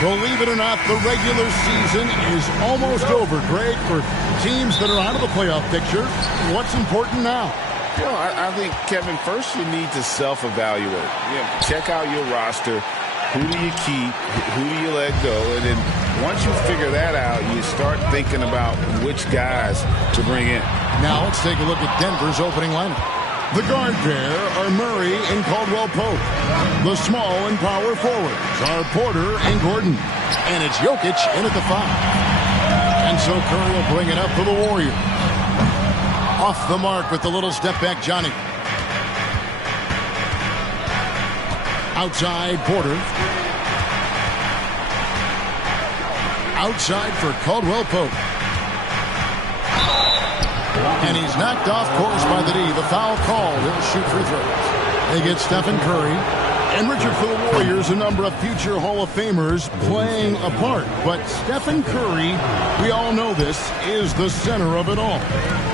Believe it or not, the regular season is almost over, Greg, for teams that are out of the playoff picture. What's important now? Well, I think, Kevin, first you need to self-evaluate. Check out your roster. Who do you keep? Who do you let go? And then once you figure that out, you start thinking about which guys to bring in. Now let's take a look at Denver's opening lineup. The guard pair are Murray and Caldwell Pope. The small and power forwards are Porter and Gordon. And it's Jokic in at the 5. And so Curry will bring it up for the Warriors. Off the mark with the little step back, Johnny. Outside, Porter. Outside for Caldwell Pope. And he's knocked off course by the D. The foul called. He'll shoot free throws. They get Stephen Curry. And Richard, for the Warriors, a number of future Hall of Famers playing a part. But Stephen Curry, we all know this, is the center of it all.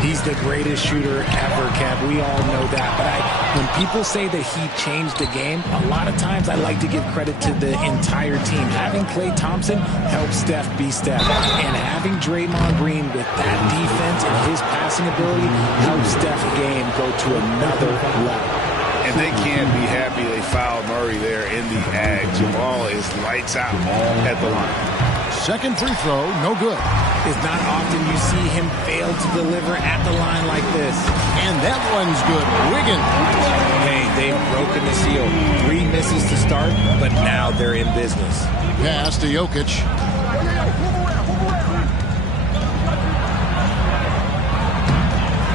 He's the greatest shooter ever, Kev. We all know that. But when people say that he changed the game, a lot of times I like to give credit to the entire team. Having Klay Thompson help Steph be Steph. And having Draymond Green with that defense and his passing ability helps Steph's game go to another level. And they can't be happy they fouled Murray there in the ag. Jamal is lights out at the line. Second free throw, no good. It's not often you see him fail to deliver at the line like this. And that one's good. Wiggins. Hey, they've broken the seal. 3 misses to start, but now they're in business. Pass to Jokic.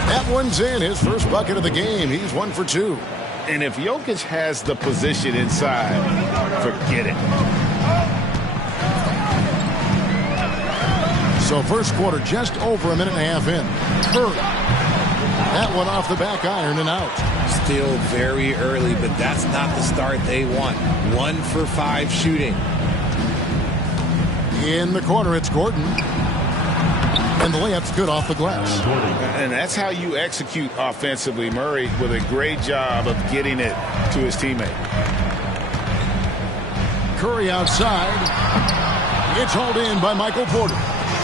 That one's in. His first bucket of the game. He's 1 for 2. And if Jokic has the position inside, forget it. So first quarter just over a minute and a half in. Curry. That one off the back iron and out. Still very early, but that's not the start they want. 1 for 5 shooting. In the corner, it's Gordon. And the layup's good off the glass. And that's how you execute offensively. Murray with a great job of getting it to his teammate. Curry outside. It's hauled in by Michael Porter.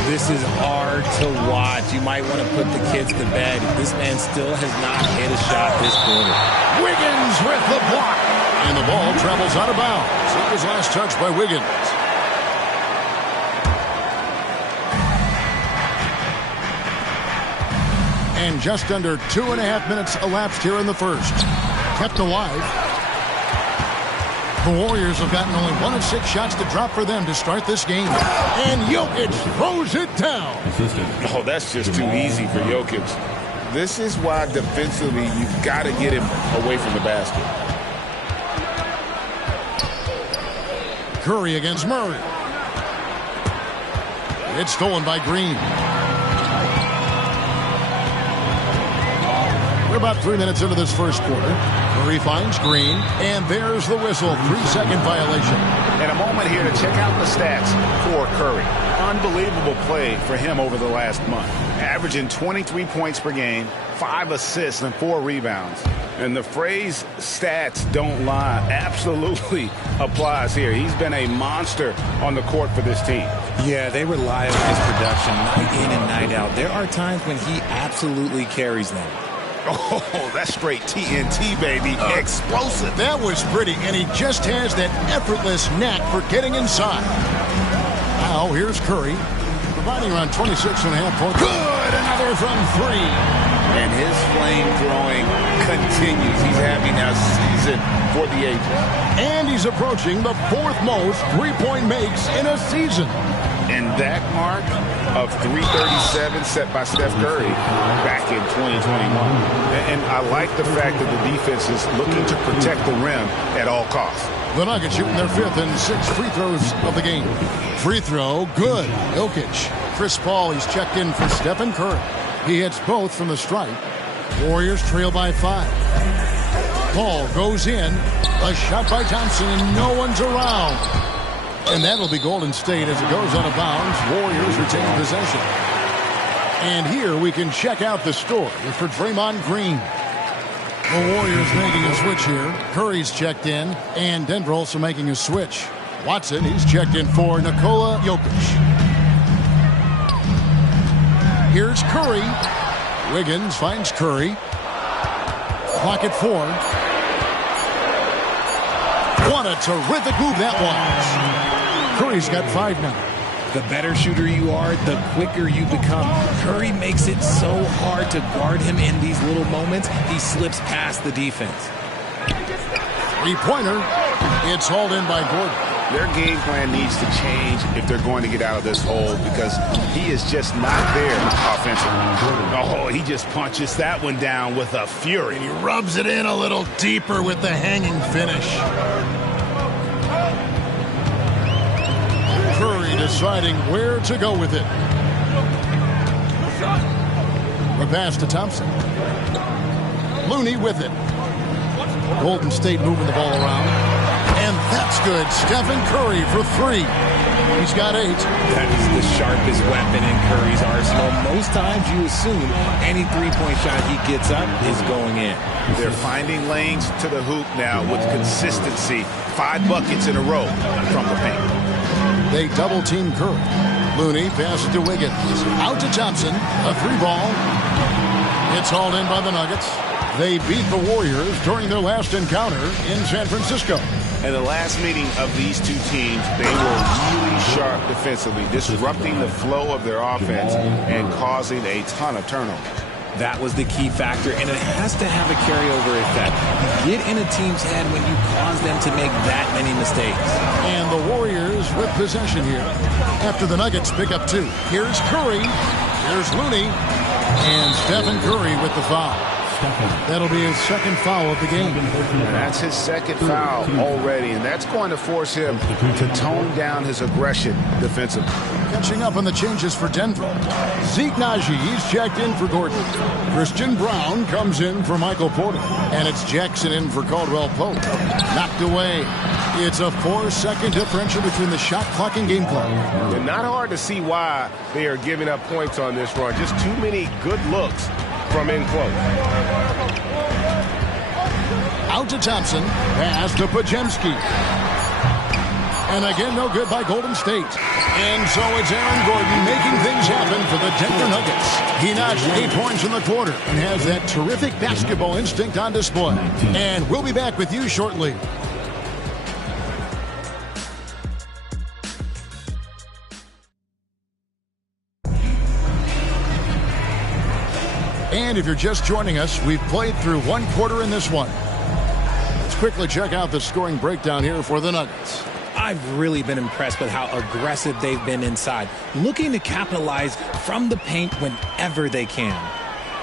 This is hard to watch. You might want to put the kids to bed. This man still has not hit a shot this quarter. Wiggins with the block. And the ball travels out of bounds. It was last touched by Wiggins. And just under 2.5 minutes elapsed here in the first. Kept alive. The Warriors have gotten only 1 of 6 shots to drop for them to start this game. And Jokic throws it down. Oh, that's just too easy for Jokic. This is why defensively you've got to get him away from the basket. Curry against Murray. It's stolen by Green. We're about 3 minutes into this first quarter. Curry finds Green, and there's the whistle. 3-second violation. And a moment here to check out the stats for Curry. Unbelievable play for him over the last month. Averaging 23 points per game, 5 assists, and 4 rebounds. And the phrase stats don't lie absolutely applies here. He's been a monster on the court for this team. Yeah, they rely on his production night in and night out. There are times when he absolutely carries them. Oh, that's straight TNT, baby. Explosive. That was pretty, and he just has that effortless knack for getting inside. Now, here's Curry, providing around 26.5 points. Good! Another from 3. And his flame throwing continues. He's having a season season for the ages. And he's approaching the 4th most three-point makes in a season. And that mark of 337 set by Steph Curry back in 2021. And I like the fact that the defense is looking to protect the rim at all costs. The Nuggets shooting their 5th and 6th free throws of the game. Free throw, good. Jokic. Chris Paul, he's checked in for Stephen Curry. He hits both from the stripe. Warriors trail by 5. Paul goes in. A shot by Thompson, and no one's around. And that'll be Golden State as it goes out of bounds. Warriors retain possession. And here we can check out the story for Draymond Green. The Warriors making a switch here. Curry's checked in, and Denver also making a switch. Watson, he's checked in for Nikola Jokic. Here's Curry. Wiggins finds Curry. Clock at 4. What a terrific move that was. Curry's got 5 now. The better shooter you are, the quicker you become. Curry makes it so hard to guard him in these little moments. He slips past the defense. Three-pointer. It's hauled in by Gordon. Their game plan needs to change if they're going to get out of this hole because he is just not there offensively. Oh, he just punches that one down with a fury. And he rubs it in a little deeper with the hanging finish. Curry deciding where to go with it. The pass to Thompson. Looney with it. Golden State moving the ball around. And that's good. Stephen Curry for 3. He's got 8. That is the sharpest weapon in Curry's arsenal. Most times you assume any three-point shot he gets up is going in. They're finding lanes to the hoop now with consistency. 5 buckets in a row from the paint. They double-team Curry. Looney passes to Wiggins. Out to Thompson. A 3-ball. It's hauled in by the Nuggets. They beat the Warriors during their last encounter in San Francisco. In the last meeting of these two teams, they were really sharp defensively, disrupting the flow of their offense and causing a ton of turnovers. That was the key factor, and it has to have a carryover effect. You get in a team's head when you cause them to make that many mistakes. And the Warriors with possession here after the Nuggets pick up 2. Here's Curry. Here's Looney. And Stephen Curry with the foul. That'll be his 2nd foul of the game. And that's his 2nd foul already, and that's going to force him to tone down his aggression defensively. Catching up on the changes for Denver. Zeke Naji, he's checked in for Gordon. Christian Brown comes in for Michael Porter. And it's Jackson in for Caldwell Pope. Knocked away. It's a 4-second differential between the shot clock and game clock. And not hard to see why they are giving up points on this run. Just too many good looks from in close. Out to Thompson. Pass to Podziemski. And again, no good by Golden State. And so it's Aaron Gordon making things happen for the Denver Nuggets. He notched 8 points in the quarter and has that terrific basketball instinct on display. And we'll be back with you shortly. And if you're just joining us, we've played through 1 quarter in this one. Let's quickly check out the scoring breakdown here for the Nuggets. I've really been impressed with how aggressive they've been inside, looking to capitalize from the paint whenever they can.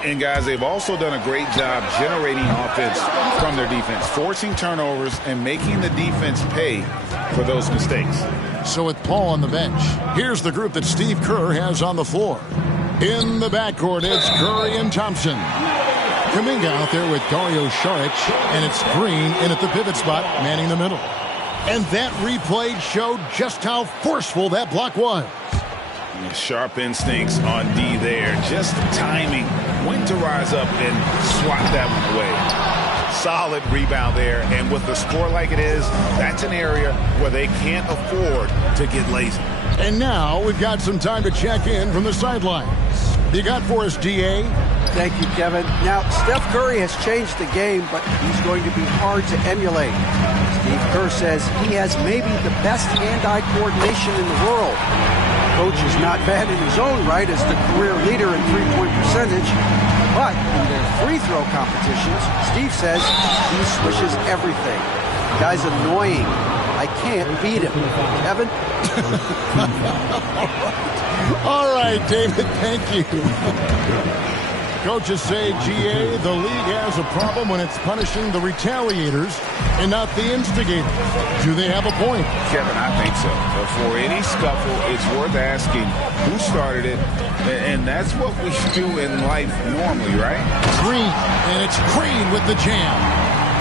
And guys, they've also done a great job generating offense from their defense, forcing turnovers and making the defense pay for those mistakes. So with Paul on the bench, here's the group that Steve Kerr has on the floor. In the backcourt, it's Curry and Thompson. Kuminga out there with Dario Saric, and it's Green in at the pivot spot, manning the middle. And that replay showed just how forceful that block was. Sharp instincts on D there. Just timing when to rise up and swat that one away. Solid rebound there. And with the score like it is, that's an area where they can't afford to get lazy. And now we've got some time to check in from the sidelines. You got for us, D.A.? Thank you, Kevin. Now, Steph Curry has changed the game, but he's going to be hard to emulate. Steve Kerr says he has maybe the best hand-eye coordination in the world. Coach is not bad in his own right as the career leader in three-point percentage, but in their free throw competition, competitions. Steve says he swishes everything. The guy's annoying. I can't beat him. Kevin? All right, David, thank you. Coaches say, GA, the league has a problem when it's punishing the retaliators and not the instigators. Do they have a point? Kevin, I think so. But for any scuffle, it's worth asking who started it, and that's what we do in life normally, right? Green, and it's Green with the jam.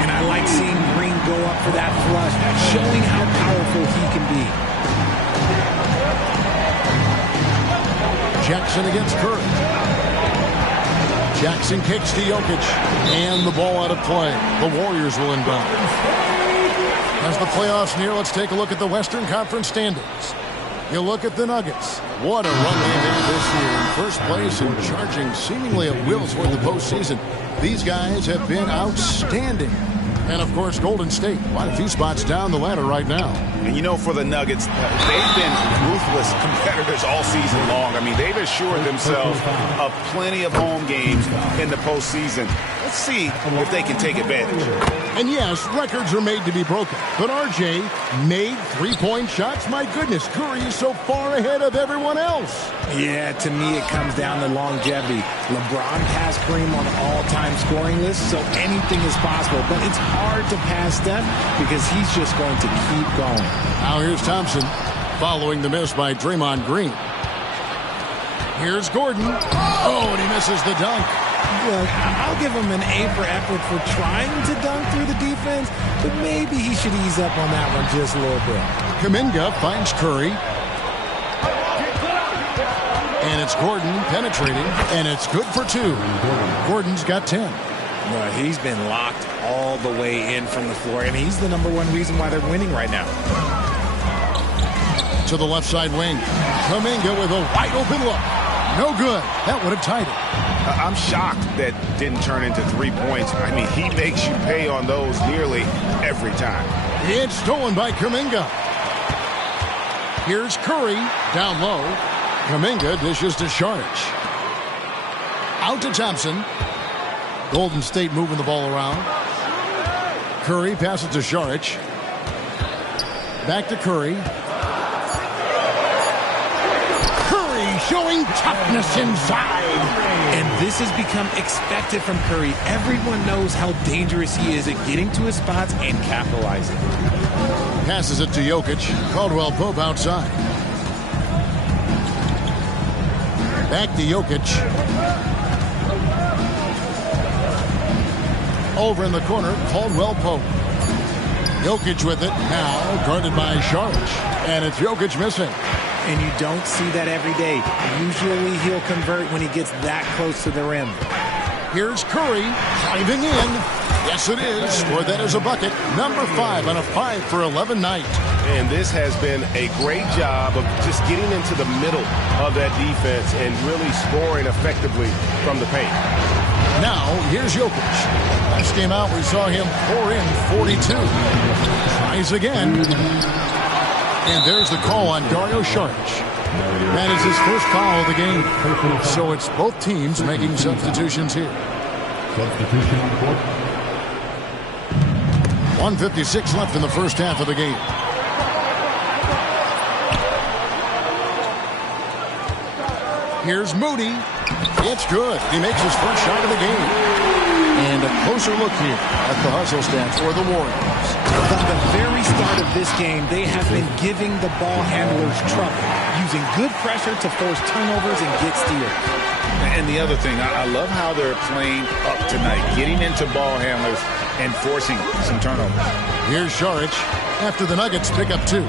And I like seeing Green go up for that flush, showing how powerful he can be. Jackson against Curry. Jackson kicks to Jokic, and the ball out of play. The Warriors will inbound. As the playoffs near, let's take a look at the Western Conference standings. You look at the Nuggets. What a run they had this year. In first place and charging seemingly at will toward the postseason. These guys have been outstanding. And, of course, Golden State, quite a few spots down the ladder right now. And, you know, for the Nuggets, they've been ruthless competitors all season long. I mean, they've assured themselves of plenty of home games in the postseason. Let's see if they can take advantage. And, yes, records are made to be broken. But R.J. made three-point shots. My goodness, Curry is so far ahead of everyone else. Yeah, to me, it comes down to longevity. LeBron passed Kareem on the all-time scoring list, so anything is possible. But it's hard to pass Steph because he's just going to keep going. Now here's Thompson following the miss by Draymond Green. Here's Gordon. Oh, and he misses the dunk. Look, I'll give him an A for effort for trying to dunk through the defense, but maybe he should ease up on that one just a little bit. Kuminga finds Curry. And it's Gordon penetrating, and it's good for two. Gordon's got 10. Well, he's been locked all the way in from the floor, and he's the #1 reason why they're winning right now. To the left side wing. Kuminga with a wide open look. No good. That would have tied it. I'm shocked that didn't turn into 3 points. I mean, he makes you pay on those nearly every time. It's stolen by Kuminga. Here's Curry down low. Kuminga dishes to Šarić. Out to Thompson. Golden State moving the ball around. Curry passes to Šarić. Back to Curry. Curry showing toughness inside. And this has become expected from Curry. Everyone knows how dangerous he is at getting to his spots and capitalizing. Passes it to Jokic. Caldwell Pope outside. Back to Jokic. Over in the corner, Caldwell Pope. Jokic with it. Now guarded by Šarić. And it's Jokic missing. And you don't see that every day. Usually he'll convert when he gets that close to the rim. Here's Curry driving in. Yes, it is. Or that is a bucket. Number 5 on a 5 for 11 night. And this has been a great job of just getting into the middle of that defense and really scoring effectively from the paint. Now, here's Jokic. Last game out, we saw him pour in 42. Tries again. And there's the call on Dario Šarić. That is his first foul of the game. So it's both teams making substitutions here. Substitution on the court. 1:56 left in the first half of the game. Here's Moody. It's good. He makes his first shot of the game. And a closer look here at the hustle stats for the Warriors. From the very start of this game, they have been giving the ball handlers trouble, using good pressure to force turnovers and get steals. And the other thing, I love how they're playing up tonight, getting into ball handlers and forcing some turnovers. Here's Šarić after the Nuggets pick up 2.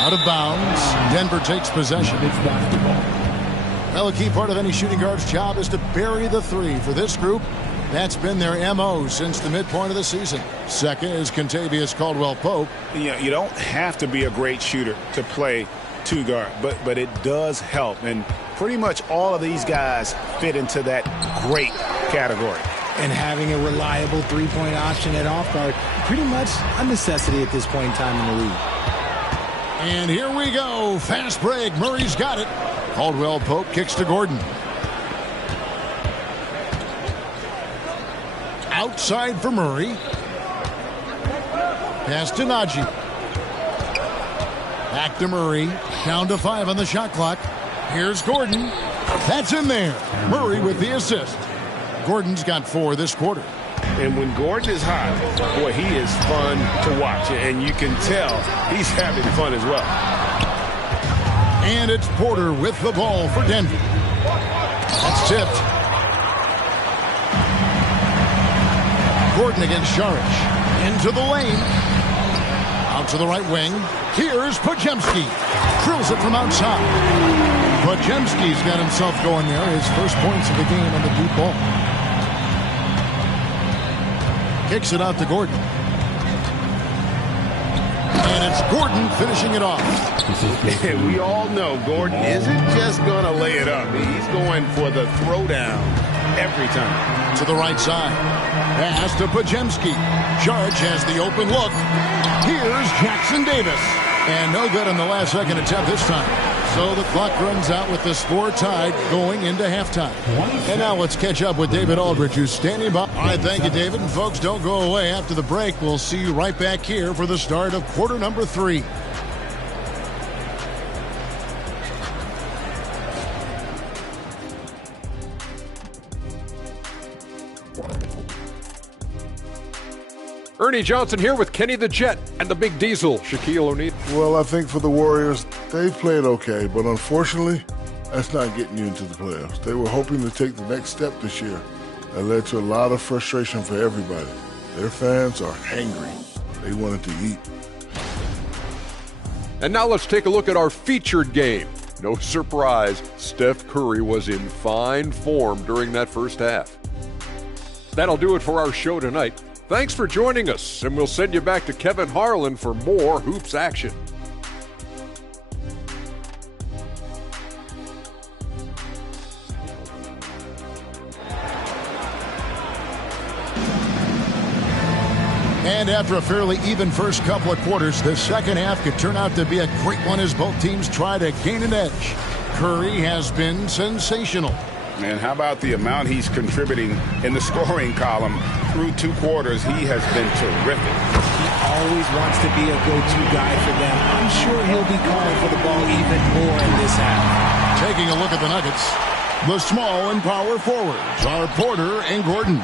Out of bounds. Denver takes possession. Well, a key part of any shooting guard's job is to bury the 3. For this group, that's been their M.O. since the midpoint of the season. Second is Kentavious Caldwell-Pope. You don't have to be a great shooter to play 2 guard, but it does help. And pretty much all of these guys fit into that great category. And having a reliable 3-point option at off guard, pretty much a necessity at this point in time in the league. And here we go. Fast break. Murray's got it. Caldwell Pope kicks to Gordon. Outside for Murray. Pass to Najee. Back to Murray. Down to 5 on the shot clock. Here's Gordon. That's in there. Murray with the assist. Gordon's got 4 this quarter. And when Gordon is hot, boy, he is fun to watch. And you can tell he's having fun as well. And it's Porter with the ball for Denver. That's tipped. Gordon against Saric. Into the lane. Out to the right wing. Here's Podziemski. Drills it from outside. Podziemski's got himself going there. His first points of the game on the deep ball. Kicks it out to Gordon. And it's Gordon finishing it off. We all know Gordon isn't just going to lay it up. He's going for the throwdown every time. To the right side. Pass to Podziemski. Saric has the open look. Here's Jackson Davis. And no good on the last second attempt this time. So the clock runs out with the score tied going into halftime. And now let's catch up with David Aldridge, who's standing by. All right, thank you, David. And folks, don't go away. After the break, we'll see you right back here for the start of quarter number 3. Ernie Johnson here with Kenny the Jet and the Big Diesel, Shaquille O'Neal. Well, I think for the Warriors, they've played okay, but unfortunately, that's not getting you into the playoffs. They were hoping to take the next step this year. That led to a lot of frustration for everybody. Their fans are hangry. They wanted to eat. And now let's take a look at our featured game. No surprise, Steph Curry was in fine form during that first half. That'll do it for our show tonight. Thanks for joining us, and we'll send you back to Kevin Harlan for more hoops action. And after a fairly even first couple of quarters, the second half could turn out to be a great one as both teams try to gain an edge. Curry has been sensational. And how about the amount he's contributing in the scoring column through 2 quarters? He has been terrific. He always wants to be a go-to guy for them. I'm sure he'll be calling for the ball even more in this half. Taking a look at the Nuggets, the small and power forwards are Porter and Gordon.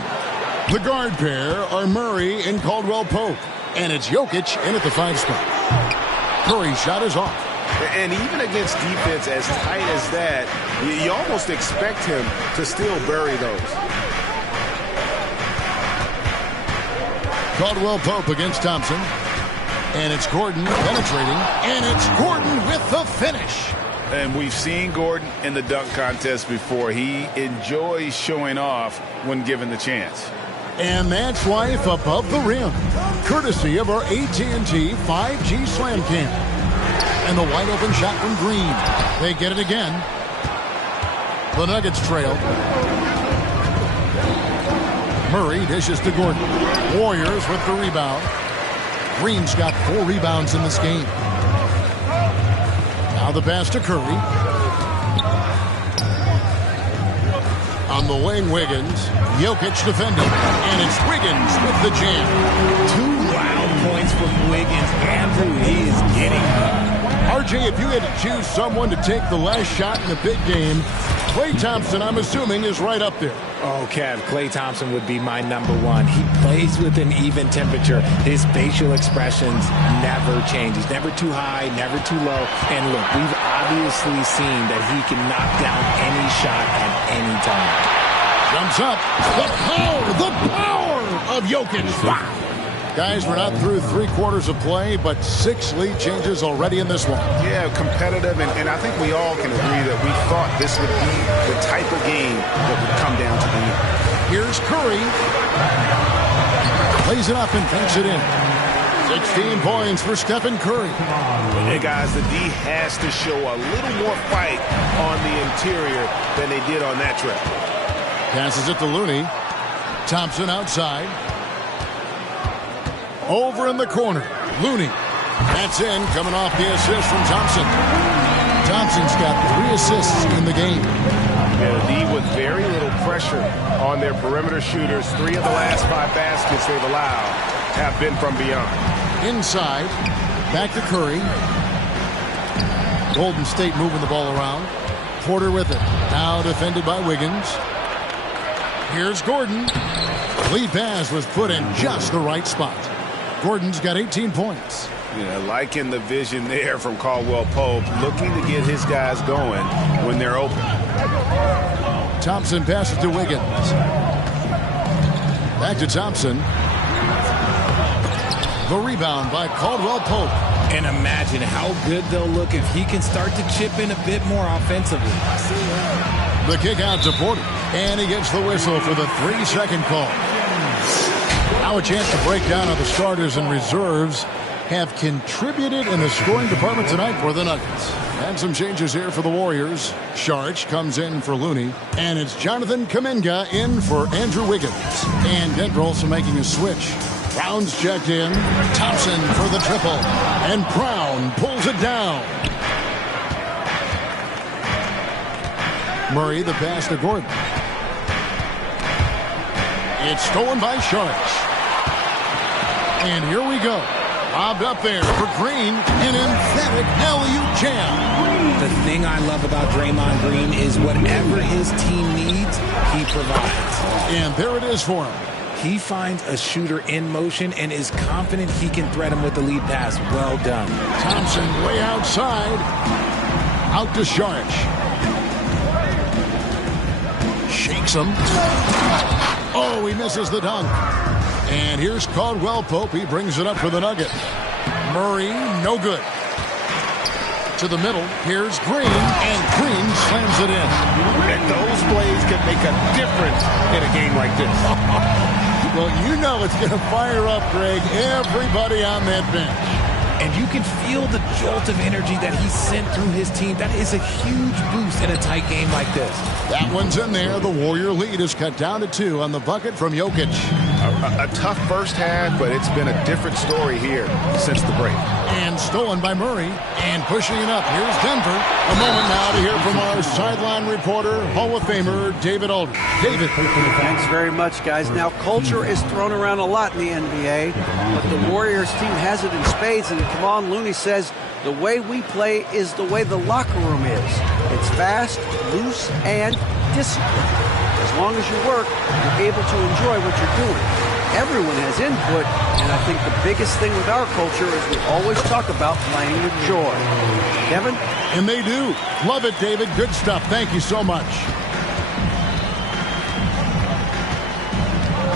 The guard pair are Murray and Caldwell Pope. And it's Jokic in at the 5 spot. Curry's shot is off. And even against defense as tight as that, you almost expect him to still bury those. Caldwell Pope against Thompson. And it's Gordon penetrating. And it's Gordon with the finish. And we've seen Gordon in the dunk contest before. He enjoys showing off when given the chance. And that's life above the rim, courtesy of our AT&T 5G Slam Cam. And the wide open shot from Green. They get it again. The Nuggets trail. Murray dishes to Gordon. Warriors with the rebound. Green's got 4 rebounds in this game. Now the pass to Curry. On the wing, Wiggins. Jokic defending. And it's Wiggins with the jam. 2 loud points from Wiggins. Andrew, he is getting up. RJ, if you had to choose someone to take the last shot in the big game, Klay Thompson, I'm assuming, is right up there. Oh, Kev, Klay Thompson would be my #1. He plays with an even temperature. His facial expressions never change. He's never too high, never too low. And look, we've obviously seen that he can knock down any shot at any time. Jumps up. The power of Jokic. Wow. Guys, we're not through 3 quarters of play, but 6 lead changes already in this one. Yeah, competitive, and I think we all can agree that we thought this would be the type of game that would come down to the end. Here's Curry. Plays it up and banks it in. 16 points for Stephen Curry. Hey, guys, the D has to show a little more fight on the interior than they did on that trip. Passes it to Looney. Thompson outside. Over in the corner, Looney. That's in, coming off the assist from Thompson. Thompson's got 3 assists in the game. Yeah, the with very little pressure on their perimeter shooters. 3 of the last 5 baskets they've allowed have been from beyond. Inside, back to Curry. Golden State moving the ball around. Porter with it. Now defended by Wiggins. Here's Gordon. Lead pass was put in just the right spot. Gordon's got 18 points. Yeah, liking the vision there from Caldwell Pope, looking to get his guys going when they're open. Thompson passes to Wiggins. Back to Thompson. The rebound by Caldwell Pope. And imagine how good they'll look if he can start to chip in a bit more offensively. The kick out to Porter. And he gets the whistle for the 3-second call. Now a chance to break down how the starters and reserves have contributed in the scoring department tonight for the Nuggets. And some changes here for the Warriors. Saric comes in for Looney. And it's Jonathan Kuminga in for Andrew Wiggins. And Denver also making a switch. Brown's checked in. Thompson for the triple. And Brown pulls it down. Murray the pass to Gordon. It's stolen by Saric. And here we go. Lobbed up there for Green. An emphatic alley-oop jam. The thing I love about Draymond Green is whatever his team needs, he provides. And there it is for him. He finds a shooter in motion and is confident he can threat him with the lead pass. Well done. Thompson way outside. Out to Saric. Shakes him. Oh, he misses the dunk. And here's Caldwell Pope. He brings it up for the Nuggets. Murray, no good. To the middle. Here's Green. And Green slams it in. And those plays can make a difference in a game like this. Well, you know it's going to fire up, Greg, everybody on that bench. And you can feel the jolt of energy that he sent through his team. That is a huge boost in a tight game like this. That one's in there. The Warrior lead is cut down to 2 on the bucket from Jokic. A tough first half, but it's been a different story here since the break. And stolen by Murray. And pushing it up. Here's Denver. A moment now to hear from our sideline reporter, Hall of Famer David Aldridge. David. Thanks very much, guys. Now, culture is thrown around a lot in the NBA, but the Warriors team has it in spades, and Kevon Looney says the way we play is the way the locker room is. It's fast, loose, and disciplined. As long as you work, you're able to enjoy what you're doing. Everyone has input, and I think the biggest thing with our culture is we always talk about playing with joy. Kevin? And they do. Love it, David. Good stuff. Thank you so much.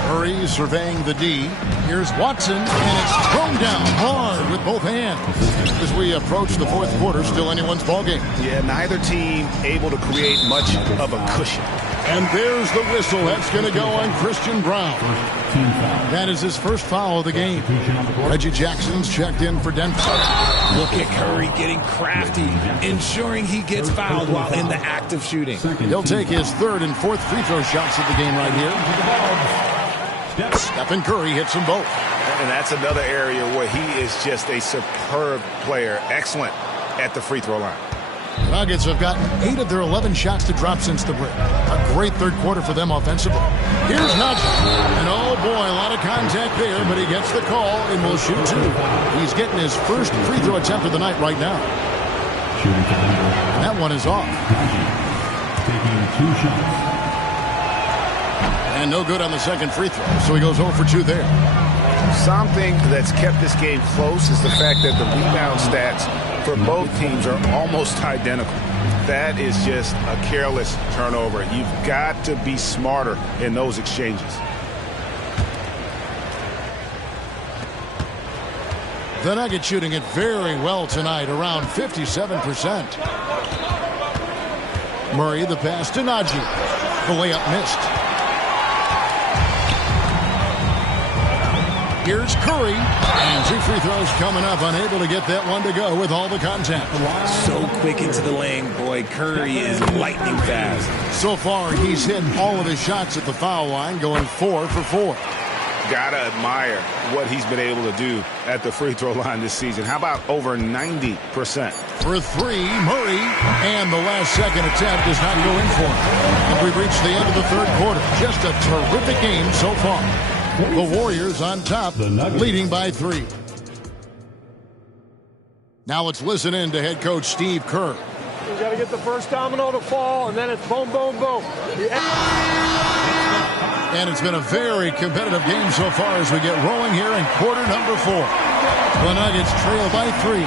Murray surveying the D. Here's Watson, and it's thrown down hard with both hands. As we approach the fourth quarter, still anyone's ballgame. Yeah, neither team able to create much of a cushion. And there's the whistle. That's going to go on Christian Brown. That is his first foul of the game. Reggie Jackson's checked in for Denver. Look at Curry getting crafty, ensuring he gets fouled while in the act of shooting. He'll take his third and fourth free throw shots of the game right here. Stephen Curry hits them both. And that's another area where he is just a superb player. Excellent at the free throw line. The Nuggets have gotten 8 of their 11 shots to drop since the break. A great third quarter for them offensively. Here's Nugent. And oh boy, a lot of contact there, but he gets the call and will shoot 2. He's getting his first free throw attempt of the night right now. And that one is off. Taking 2 shots. And no good on the second free throw, so he goes 0 for 2 there. Something that's kept this game close is the fact that the rebound stats for both teams are almost identical. That is just a careless turnover. You've got to be smarter in those exchanges. The Nuggets shooting it very well tonight, around 57%. Murray the pass to Najee. The layup missed. Here's Curry, and 2 free throws coming up, unable to get that one to go with all the contact. So quick into the lane, boy. Curry is lightning fast. So far, he's hit all of his shots at the foul line, going 4 for 4. got to admire what he's been able to do at the free throw line this season. How about over 90%? For three, Murray. And the last second attempt does not go in for him. And we've reached the end of the third quarter. Just a terrific game so far. The Warriors on top, leading by 3. Now let's listen in to head coach Steve Kerr. You got to get the first domino to fall, and then it's boom, boom, boom. And it's been a very competitive game so far as we get rolling here in quarter number 4. The Nuggets trail by 3.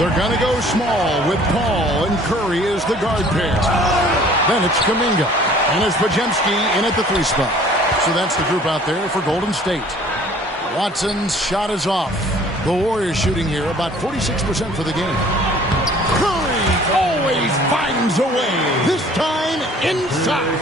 They're going to go small with Paul and Curry as the guard pair. Then it's Kuminga. And it's Podziemski in at the 3 spot. So that's the group out there for Golden State. Watson's shot is off. The Warriors shooting here about 46% for the game. Curry always finds a way. This time inside.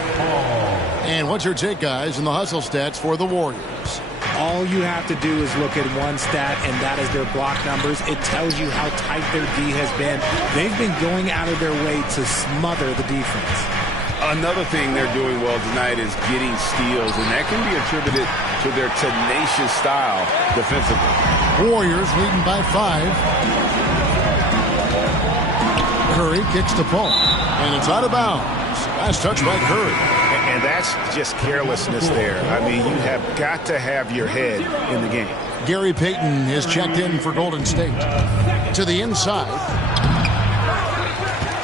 And what's your take, guys, in the hustle stats for the Warriors? All you have to do is look at one stat, and that is their block numbers. It tells you how tight their D has been. They've been going out of their way to smother the defense. Another thing they're doing well tonight is getting steals, and that can be attributed to their tenacious style defensively. Warriors leading by 5. Curry kicks to Paul, and it's out of bounds. Last touch by Curry. And that's just carelessness there. I mean, you have got to have your head in the game. Gary Payton is checked in for Golden State. To the inside.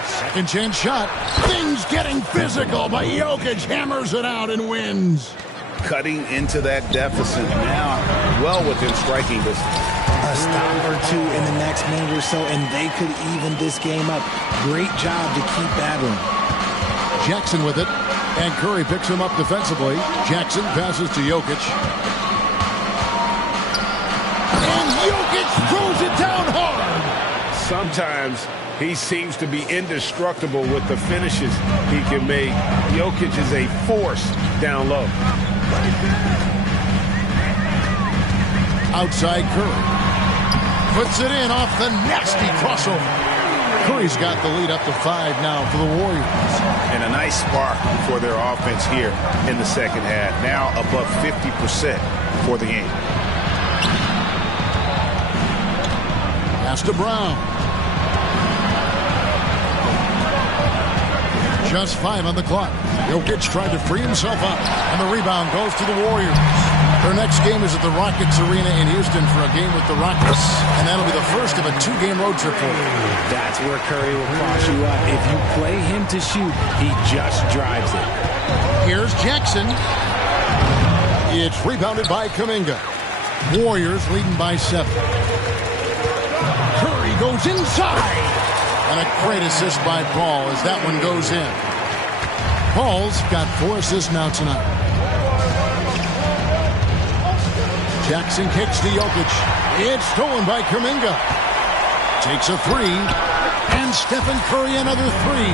Second chance shot. Things getting physical, but Jokic hammers it out and wins. Cutting into that deficit now, well within striking distance. A stop or 2 in the next minute or so, and they could even this game up. Great job to keep battling. Jackson with it. And Curry picks him up defensively. Jackson passes to Jokic. And Jokic throws it down hard. Sometimes he seems to be indestructible with the finishes he can make. Jokic is a force down low. Outside Curry. Puts it in off the nasty crossover. Curry's got the lead up to 5 now for the Warriors. And a nice spark for their offense here in the second half. Now above 50% for the game. Pass to Brown. Just 5 on the clock. Jokic tried to free himself up. And the rebound goes to the Warriors. Their next game is at the Rockets Arena in Houston for a game with the Rockets. And that'll be the first of a 2-game road trip for them. That's where Curry will cross you up. If you play him to shoot, he just drives it. Here's Jackson. It's rebounded by Kuminga. Warriors leading by 7. Curry goes inside. And a great assist by Paul as that one goes in. Paul's got 4 assists now tonight. Jackson kicks to Jokic. It's stolen by Kuminga. Takes a 3. And Stephen Curry another 3.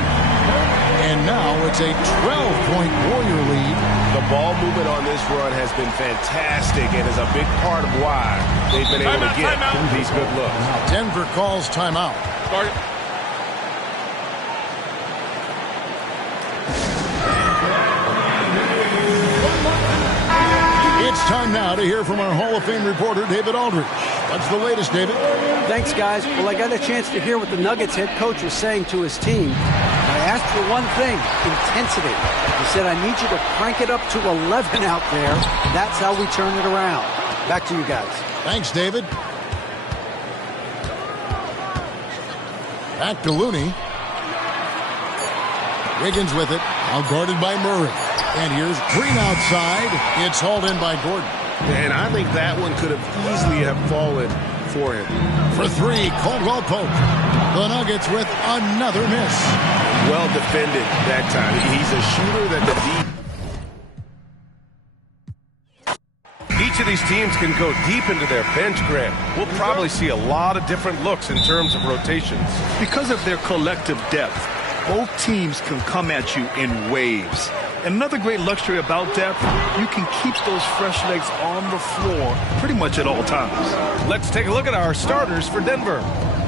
And now it's a 12-point Warrior lead. The ball movement on this run has been fantastic and is a big part of why they've been able to get these good looks. Denver calls timeout. It's time now to hear from our Hall of Fame reporter, David Aldridge. What's the latest, David? Thanks, guys. Well, I got a chance to hear what the Nuggets head coach was saying to his team. I asked for one thing, intensity. He said, I need you to crank it up to 11 out there. That's how we turn it around. Back to you guys. Thanks, David. Back to Looney. Wiggins with it. Now guarded by Murray. And here's Green outside. It's hauled in by Gordon. And I think that one could have easily have fallen for him. For 3, Caldwell Pope. The Nuggets with another miss. Well defended that time. He's a shooter that Each of these teams can go deep into their bench, Grant. We'll probably see a lot of different looks in terms of rotations. Because of their collective depth, both teams can come at you in waves. And another great luxury about depth, you can keep those fresh legs on the floor pretty much at all times. Let's take a look at our starters for Denver.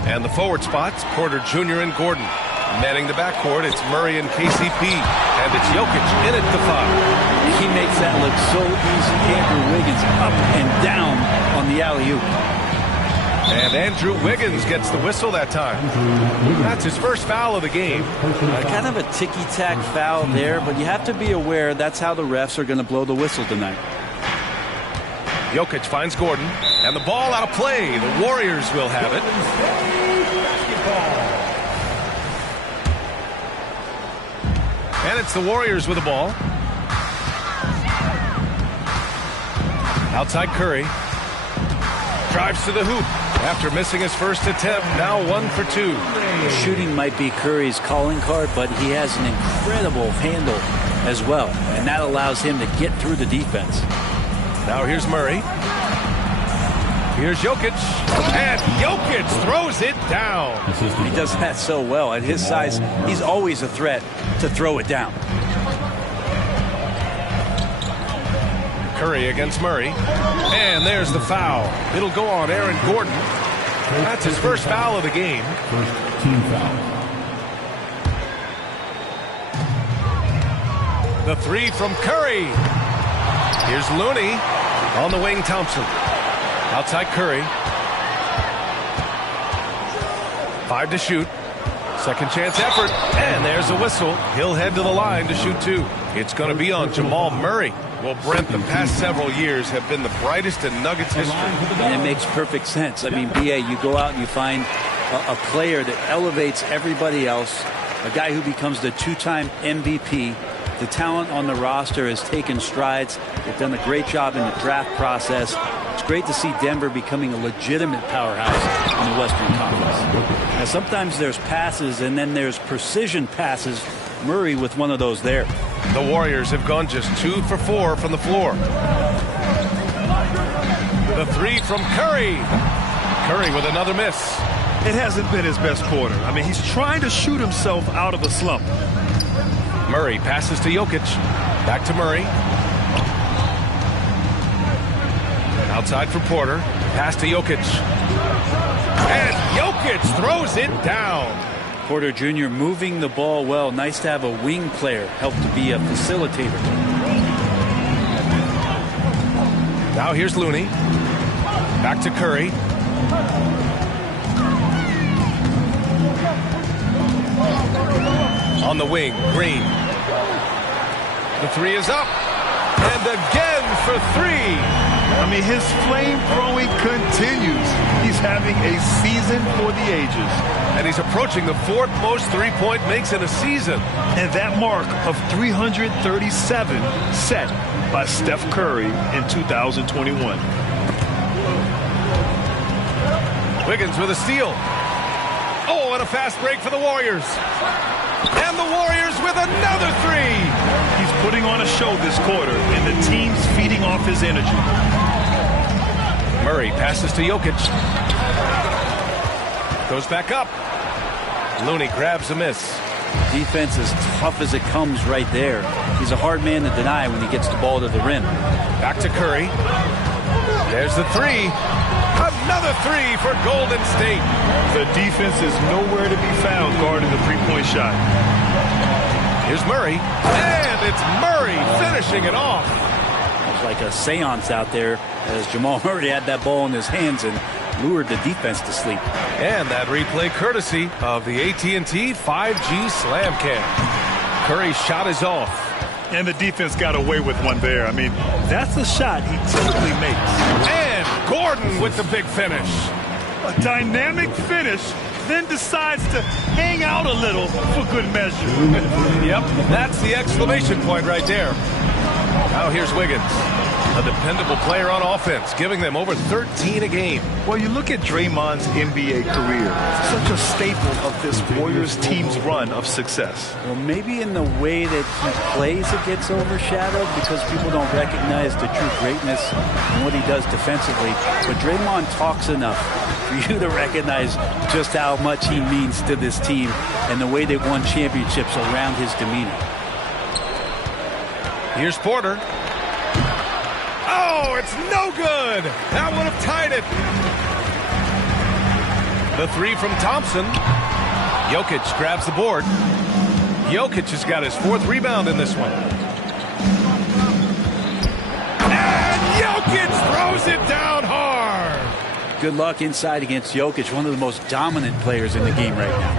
And the forward spots, Porter Jr. and Gordon. Manning the backcourt, it's Murray and KCP. And it's Jokic in at the 5. He makes that look so easy. Andrew Wiggins up and down on the alley-oop. And Andrew Wiggins gets the whistle that time. That's his first foul of the game. Kind of a ticky-tack foul there, but you have to be aware that's how the refs are going to blow the whistle tonight. Jokic finds Gordon, and the ball out of play. The Warriors will have it. And it's the Warriors with the ball. Outside Curry. Drives to the hoop. After missing his first attempt, now 1 for 2. The shooting might be Curry's calling card, but he has an incredible handle as well, and that allows him to get through the defense. Now here's Murray. Here's Jokic, and Jokic throws it down. He does that so well. At his size, he's always a threat to throw it down. Curry against Murray. And there's the foul. It'll go on Aaron Gordon. That's his first foul of the game. First team foul. The 3 from Curry. Here's Looney. On the wing, Thompson. Outside Curry. 5 to shoot. Second chance effort. And there's a whistle. He'll head to the line to shoot 2. It's going to be on Jamal Murray. Well, Brent, the past several years have been the brightest in Nuggets history. And it makes perfect sense. I mean, B.A., you go out and you find a player that elevates everybody else, a guy who becomes the 2-time MVP. The talent on the roster has taken strides. They've done a great job in the draft process. It's great to see Denver becoming a legitimate powerhouse in the Western Conference. Now, sometimes there's passes and then there's precision passes. Murray with one of those there. The Warriors have gone just 2 for 4 from the floor. The 3 from Curry. Curry with another miss. It hasn't been his best quarter. I mean, he's trying to shoot himself out of a slump. Murray passes to Jokic. Back to Murray. Outside for Porter. Pass to Jokic. And Jokic throws it down. Porter Jr. moving the ball well. Nice to have a wing player help to be a facilitator. Now here's Looney. Back to Curry. On the wing, Green. The 3 is up. And again for 3. I mean, his flame throwing continues. He's having a season for the ages. And he's approaching the 4th most three-point makes in a season. And that mark of 337 set by Steph Curry in 2021. Wiggins with a steal. Oh, and a fast break for the Warriors. And the Warriors with another 3. He's putting on a show this quarter, and the team's feeding off his energy. Murray passes to Jokic. Goes back up. Looney grabs a miss. Defense as tough as it comes right there. He's a hard man to deny when he gets the ball to the rim. Back to Curry. There's the 3. Another 3 for Golden State. The defense is nowhere to be found guarding the three-point shot. Here's Murray. And it's Murray finishing it off. It's like a seance out there as Jamal Murray had that ball in his hands and lured the defense to sleep. And that replay courtesy of the AT&T 5G Slam Cam. Curry's shot is off. And the defense got away with one there. I mean, that's a shot he typically makes. And Gordon with the big finish. A dynamic finish, then decides to hang out a little for good measure. Yep, that's the exclamation point right there. Now here's Wiggins, a dependable player on offense, giving them over 13 a game. Well, you look at Draymond's NBA career, such a staple of this Warriors team's run of success. Well, maybe in the way that he plays it gets overshadowed because people don't recognize the true greatness and what he does defensively. But Draymond talks enough for you to recognize just how much he means to this team and the way they've won championships around his demeanor. Here's Porter. Oh, it's no good. That would have tied it. The 3 from Thompson. Jokic grabs the board. Jokic has got his 4th rebound in this one. And Jokic throws it down hard. Good luck inside against Jokic, one of the most dominant players in the game right now.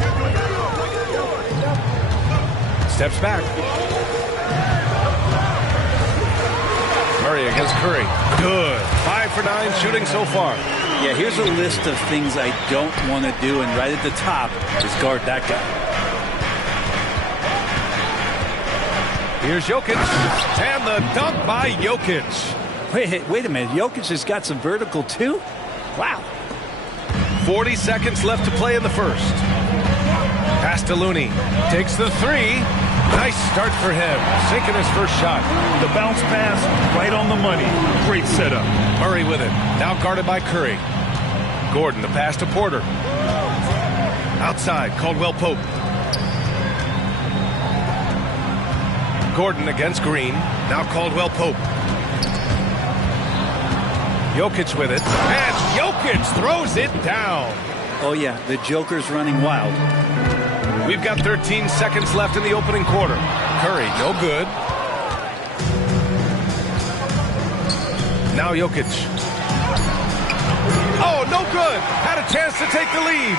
Steps back. Murray against Curry. Good. 5 for 9 shooting so far. Yeah, here's a list of things I don't want to do, and right at the top is guard that guy. Here's Jokic, and the dunk by Jokic. Wait a minute. Jokic has got some vertical, too? Wow. 40 seconds left to play in the first. Pass to Looney. Takes the 3. Nice start for him. Sinking his first shot. The bounce pass right on the money. Great setup. Murray with it. Now guarded by Curry. Gordon, the pass to Porter. Outside, Caldwell Pope. Gordon against Green. Now Caldwell Pope. Jokic with it. And Jokic throws it down. Oh, yeah, the Joker's running wild. We've got 13 seconds left in the opening quarter. Curry, no good. Now Jokic. Oh, no good. Had a chance to take the lead.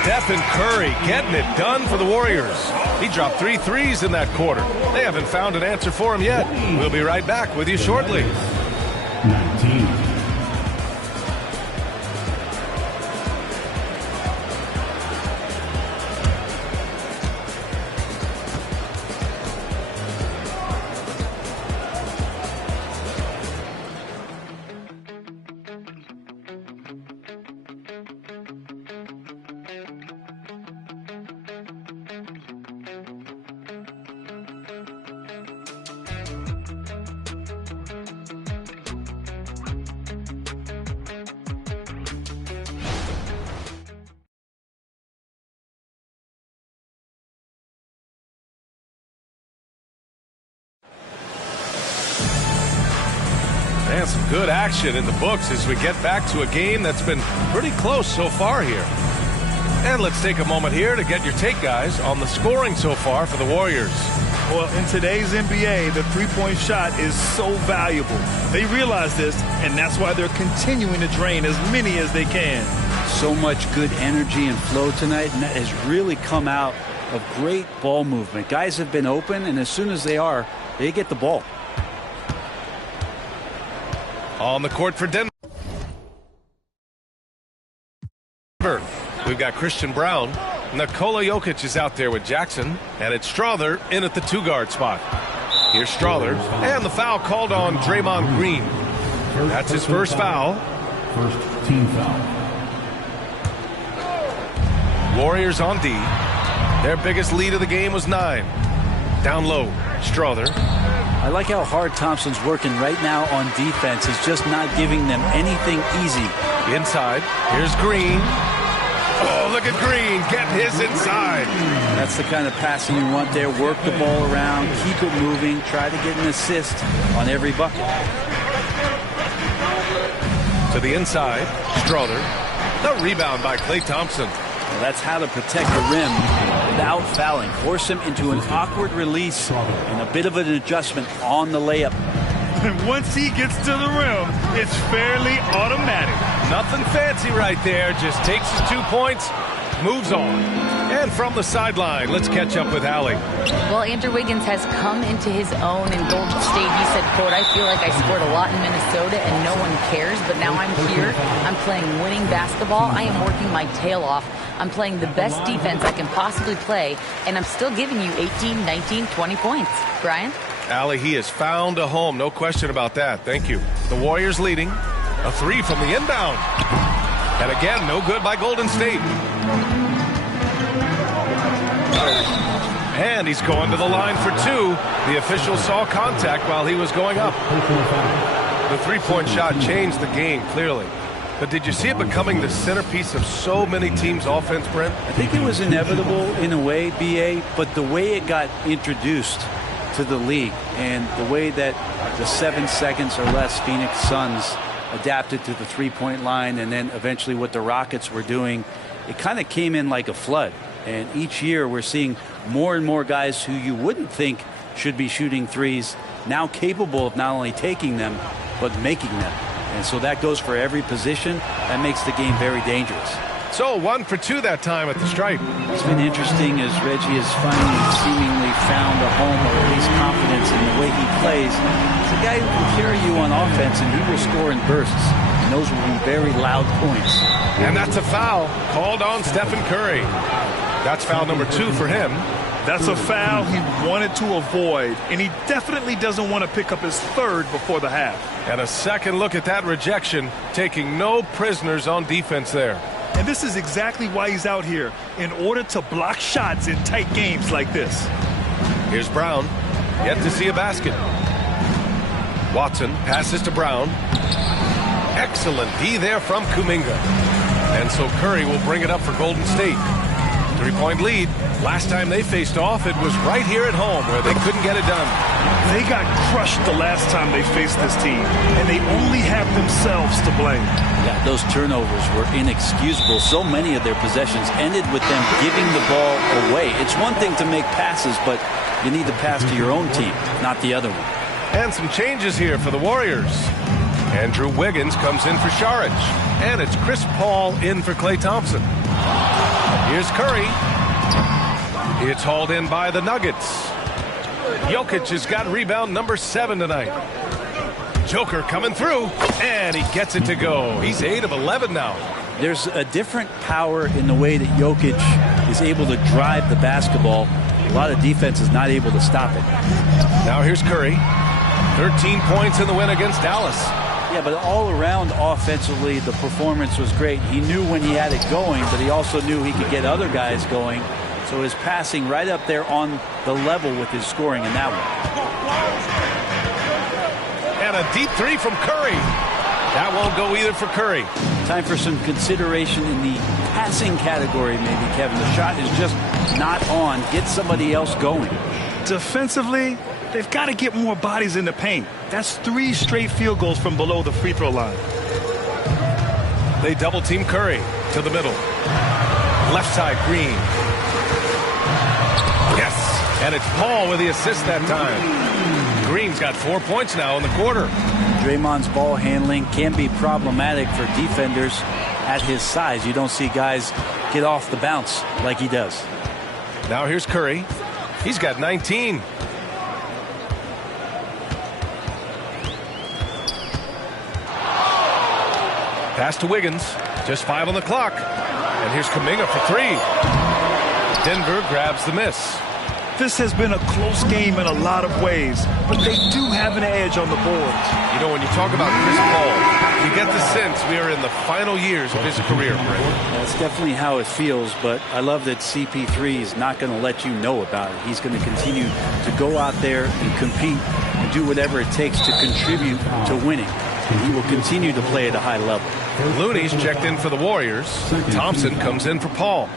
Stephen Curry getting it done for the Warriors. He dropped 3 threes in that quarter. They haven't found an answer for him yet. We'll be right back with you shortly. 19. And some good action in the books as we get back to a game that's been pretty close so far here. And let's take a moment here to get your take, guys, on the scoring so far for the Warriors. Well, in today's NBA, the three-point shot is so valuable. They realize this, and that's why they're continuing to drain as many as they can. So much good energy and flow tonight, and that has really come out of great ball movement. Guys have been open, and as soon as they are, they get the ball. On the court for Denver, we've got Christian Brown. Nikola Jokic is out there with Jackson, and it's Strawther in at the 2-guard spot. Here's Strawther, and the foul called on Draymond Green. That's his first foul. First team foul. Warriors on D. Their biggest lead of the game was 9. Down low, Strawther. I like how hard Thompson's working right now on defense. He's just not giving them anything easy. Inside, here's Green. Oh, look at Green getting his inside. That's the kind of passing you want there. Work the ball around, keep it moving, try to get an assist on every bucket. To the inside, Strawther. The rebound by Klay Thompson. Well, that's how to protect the rim without fouling. Force him into an awkward release and a bit of an adjustment on the layup. And once he gets to the rim, it's fairly automatic. Nothing fancy right there. Just takes his 2 points, moves on. And from the sideline, let's catch up with Allie. Well, Andrew Wiggins has come into his own in Golden State. He said, quote, I feel like I scored a lot in Minnesota and no one cares, but now I'm here. I'm playing winning basketball. I am working my tail off. I'm playing the best defense I can possibly play, and I'm still giving you 18, 19, 20 points. Brian? Allie, he has found a home. No question about that. Thank you. The Warriors leading. A 3 from the inbound. And again, no good by Golden State. And he's going to the line for 2. The official saw contact while he was going up. The three-point shot changed the game, clearly. But did you see it becoming the centerpiece of so many teams' offense, Brent? I think it was inevitable in a way, B.A., but the way it got introduced to the league and the way that the 7 seconds or less Phoenix Suns adapted to the three-point line and then eventually what the Rockets were doing, it kind of came in like a flood. And each year we're seeing more and more guys who you wouldn't think should be shooting threes now capable of not only taking them, but making them. And so that goes for every position. That makes the game very dangerous. So 1 for 2 that time at the stripe. It's been interesting as Reggie has finally seemingly found a home, or at least confidence in the way he plays. He's a guy who can carry you on offense, and he will score in bursts. And those will be very loud points. And that's a foul called on Stephen Curry. That's foul number 2 for him. That's a foul he wanted to avoid, and he definitely doesn't want to pick up his third before the half. And a second look at that rejection, taking no prisoners on defense there. And this is exactly why he's out here, in order to block shots in tight games like this. Here's Brown, yet to see a basket. Watson passes to Brown. Excellent D there from Kuminga. And so Curry will bring it up for Golden State. 3-point lead. Last time they faced off, it was right here at home where they couldn't get it done. They got crushed the last time they faced this team, and they only have themselves to blame. Yeah, those turnovers were inexcusable. So many of their possessions ended with them giving the ball away. It's one thing to make passes, but you need to pass to your own team, not the other one. And some changes here for the Warriors. Andrew Wiggins comes in for Saric. And it's Chris Paul in for Klay Thompson. Here's Curry. It's hauled in by the Nuggets. Jokic has got rebound number 7 tonight. Joker coming through, and he gets it to go. He's 8 of 11 now. There's a different power in the way that Jokic is able to drive the basketball. A lot of defense is not able to stop it. Now here's Curry. 13 points in the win against Dallas. Yeah, but all around offensively, the performance was great. He knew when he had it going, but he also knew he could get other guys going. So his passing right up there on the level with his scoring in that one. And a deep 3 from Curry. That won't go either for Curry. Time for some consideration in the passing category, maybe, Kevin. The shot is just not on. Get somebody else going. Defensively, they've got to get more bodies in the paint. That's 3 straight field goals from below the free throw line. They double team Curry to the middle. Left side, Green. Yes, and it's Paul with the assist that time. Green's got 4 points now in the quarter. Draymond's ball handling can be problematic for defenders at his size. You don't see guys get off the bounce like he does. Now here's Curry. He's got 19. Pass to Wiggins. Just 5 on the clock. And here's Kuminga for 3. Denver grabs the miss. This has been a close game in a lot of ways, but they do have an edge on the boards. You know, when you talk about Chris Paul, you get the sense we are in the final years of his career, Brent. That's definitely how it feels, but I love that CP3 is not going to let you know about it. He's going to continue to go out there and compete and do whatever it takes to contribute to winning. And he will continue to play at a high level. Looney's checked in for the Warriors. Thompson comes in for Paul.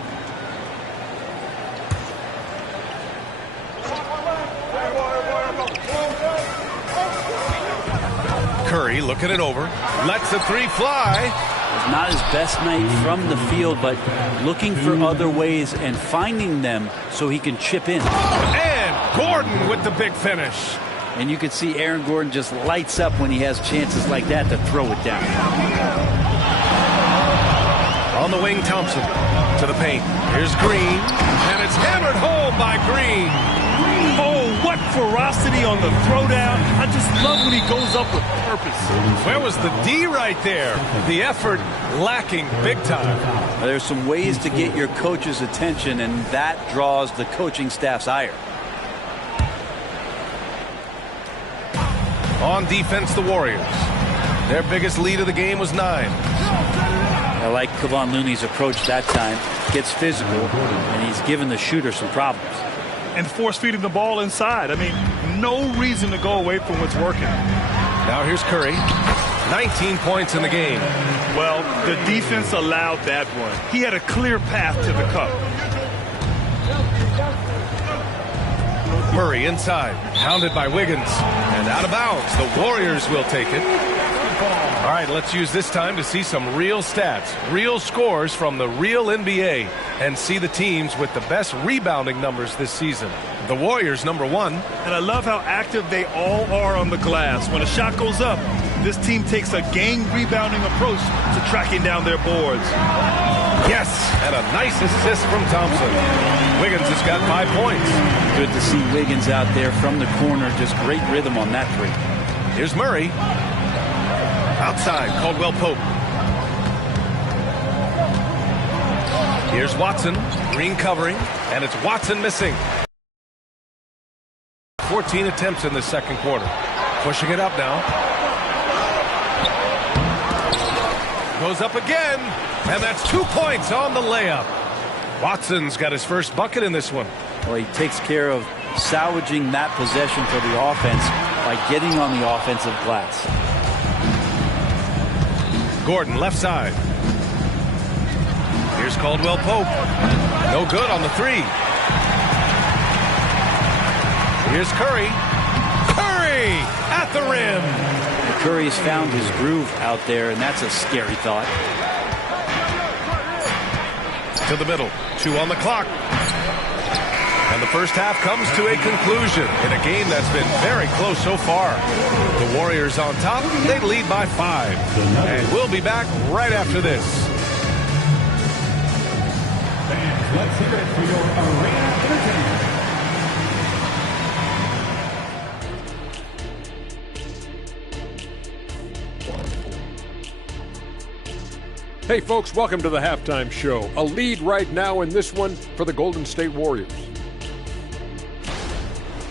Curry looking it over. Lets the 3 fly. It's not his best night from the field, but looking for other ways and finding them so he can chip in. And Gordon with the big finish. And you can see Aaron Gordon just lights up when he has chances like that to throw it down. On the wing, Thompson to the paint. Here's Green, and it's hammered home by Green. Oh, what ferocity on the throwdown. I just love when he goes up with purpose. Where was the D right there? The effort lacking big time. There's some ways to get your coach's attention, and that draws the coaching staff's ire. On defense, the Warriors. Their biggest lead of the game was 9. I like Kevon Looney's approach that time. Gets physical, and he's given the shooter some problems. And force-feeding the ball inside. I mean, no reason to go away from what's working. Now here's Curry. 19 points in the game. Well, the defense allowed that one. He had a clear path to the cup. Murray inside. Hounded by Wiggins. And out of bounds. The Warriors will take it. All right, let's use this time to see some real stats, real scores from the real NBA, and see the teams with the best rebounding numbers this season. The Warriors, number 1. And I love how active they all are on the glass. When a shot goes up, this team takes a game rebounding approach to tracking down their boards. Yes, and a nice assist from Thompson. Wiggins has got 5 points. Good to see Wiggins out there from the corner. Just great rhythm on that three. Here's Murray. Outside, Caldwell Pope. Here's Watson. Green covering, and it's Watson missing. 14 attempts in the second quarter. Pushing it up now. Goes up again, and that's 2 points on the layup. Watson's got his first bucket in this one. Well, he takes care of salvaging that possession for the offense by getting on the offensive glass. Gordon, left side. Here's Caldwell Pope. No good on the three. Here's Curry. Curry at the rim. Curry's found his groove out there, and that's a scary thought. To the middle. 2 on the clock. And the first half comes to a conclusion in a game that's been very close so far. The Warriors on top. They lead by 5. And we'll be back right after this. Fans, let's hear it for your arena entertainment. Hey folks, welcome to the Halftime Show. A lead right now in this one for the Golden State Warriors.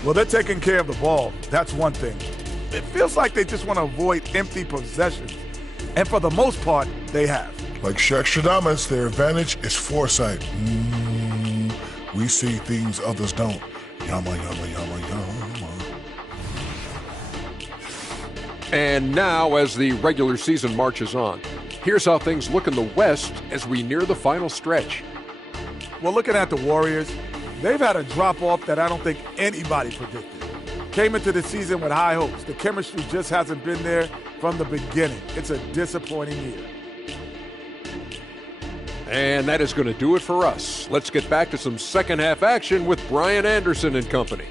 Well, they're taking care of the ball. That's one thing. It feels like they just want to avoid empty possessions. And for the most part, they have. Like Shaq Shadamas, their advantage is foresight. We see things others don't. Yama, yama, yama, yama. And now, as the regular season marches on, here's how things look in the West as we near the final stretch. Well, looking at the Warriors, they've had a drop-off that I don't think anybody predicted. Came into the season with high hopes. The chemistry just hasn't been there from the beginning. It's a disappointing year. And that is going to do it for us. Let's get back to some second half action with Brian Anderson and company.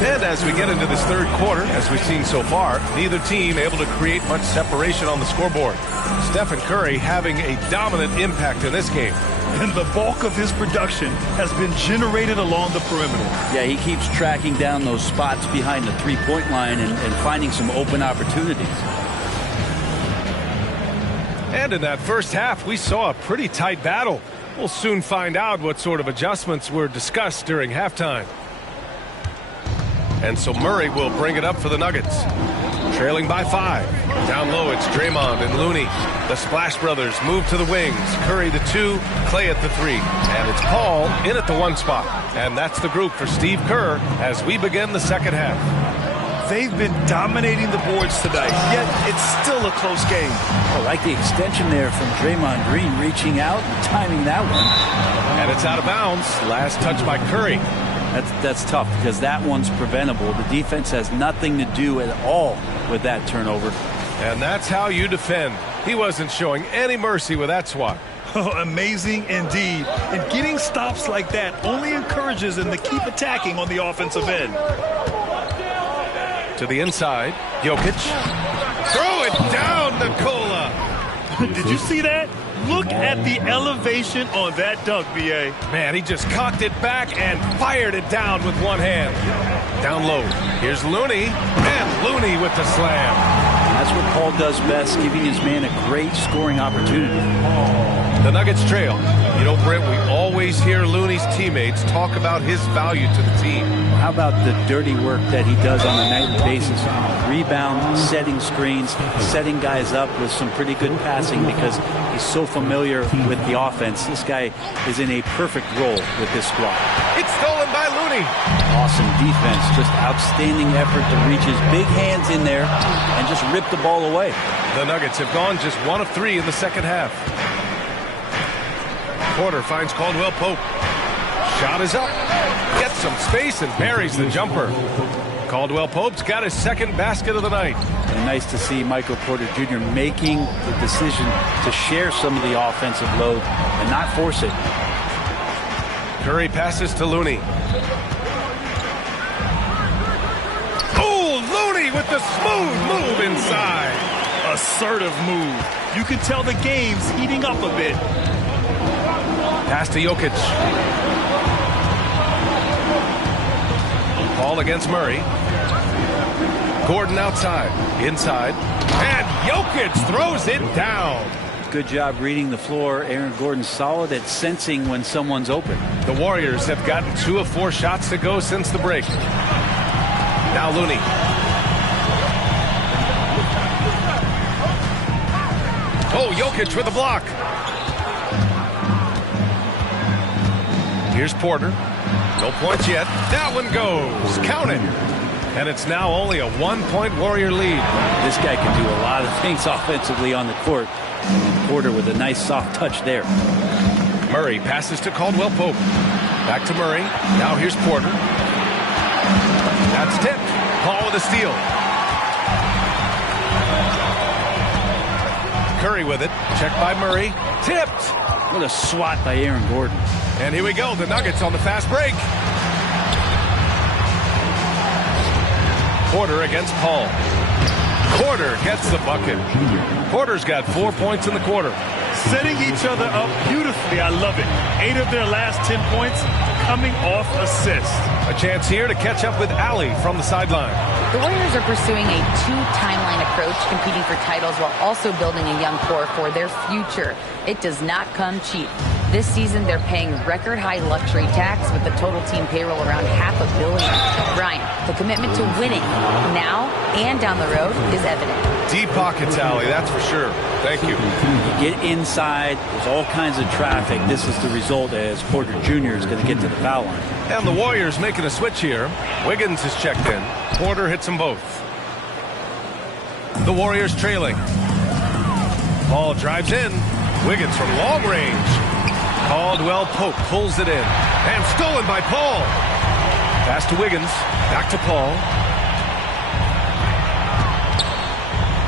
And as we get into this third quarter, as we've seen so far, neither team able to create much separation on the scoreboard. Stephen Curry having a dominant impact in this game. And the bulk of his production has been generated along the perimeter. Yeah, he keeps tracking down those spots behind the three-point line and finding some open opportunities. And in that first half, we saw a pretty tight battle. We'll soon find out what sort of adjustments were discussed during halftime. And so Murray will bring it up for the Nuggets. Trailing by 5. Down low, it's Draymond and Looney. The Splash Brothers move to the wings. Curry the 2, Clay at the 3. And it's Paul in at the 1 spot. And that's the group for Steve Kerr as we begin the second half. They've been dominating the boards tonight, yet it's still a close game. I like the extension there from Draymond Green, reaching out and timing that one. And it's out of bounds. Last touch by Curry. That's tough because that one's preventable. The defense has nothing to do at all with that turnover. And that's how you defend. He wasn't showing any mercy with that swat. Oh, amazing indeed. And getting stops like that only encourages them to keep attacking on the offensive end. To the inside, Jokic. Throw it down, Nikola. Did you see that? Look at the elevation on that dunk, B.A. Man, he just cocked it back and fired it down with one hand. Down low. Here's Looney. And Looney with the slam. That's what Paul does best, giving his man a great scoring opportunity. The Nuggets trail. You know, Brent, we always hear Looney's teammates talk about his value to the team. How about the dirty work that he does on a nightly basis? Rebound, setting screens, setting guys up with some pretty good passing because he's so familiar with the offense. This guy is in a perfect role with this squad. It's stolen by Looney. Awesome defense. Just outstanding effort to reach his big hands in there and just rip the ball away. The Nuggets have gone just 1 of 3 in the second half. Porter finds Caldwell Pope. Shot is up. Gets some space and buries the jumper. Caldwell Pope's got his second basket of the night. And nice to see Michael Porter Jr. making the decision to share some of the offensive load and not force it. Curry passes to Looney. Oh, Looney with the smooth move inside. Assertive move. You can tell the game's heating up a bit. Pass to Jokic. Ball against Murray. Gordon outside. Inside. And Jokic throws it down. Good job reading the floor. Aaron Gordon's solid at sensing when someone's open. The Warriors have gotten 2 of 4 shots to go since the break. Now Looney. Oh, Jokic with a block. Here's Porter. No points yet. That one goes. Count it. And it's now only a 1-point Warrior lead. This guy can do a lot of things offensively on the court. And Porter with a nice soft touch there. Murray passes to Caldwell Pope. Back to Murray. Now here's Porter. That's tipped. Paul with a steal. Curry with it. Checked by Murray. Tipped. What a swat by Aaron Gordon. And here we go. The Nuggets on the fast break. Porter against Paul. Porter gets the bucket. Porter's got 4 points in the quarter. Setting each other up beautifully. I love it. 8 of their last 10 points coming off assists. A chance here to catch up with Allie from the sideline. The Warriors are pursuing a 2-timeline approach, competing for titles while also building a young core for their future. It does not come cheap. This season, they're paying record-high luxury tax with the total team payroll around $500 million. Brian, the commitment to winning now and down the road is evident. Deep pockets, Allie, that's for sure. Thank you. You get inside. There's all kinds of traffic. This is the result as Porter Jr. is going to get to the foul line. And the Warriors making a switch here. Wiggins is checked in. Porter hits them both. The Warriors trailing. Ball drives in. Wiggins from long range. Caldwell Pope pulls it in. And stolen by Paul. Pass to Wiggins. Back to Paul.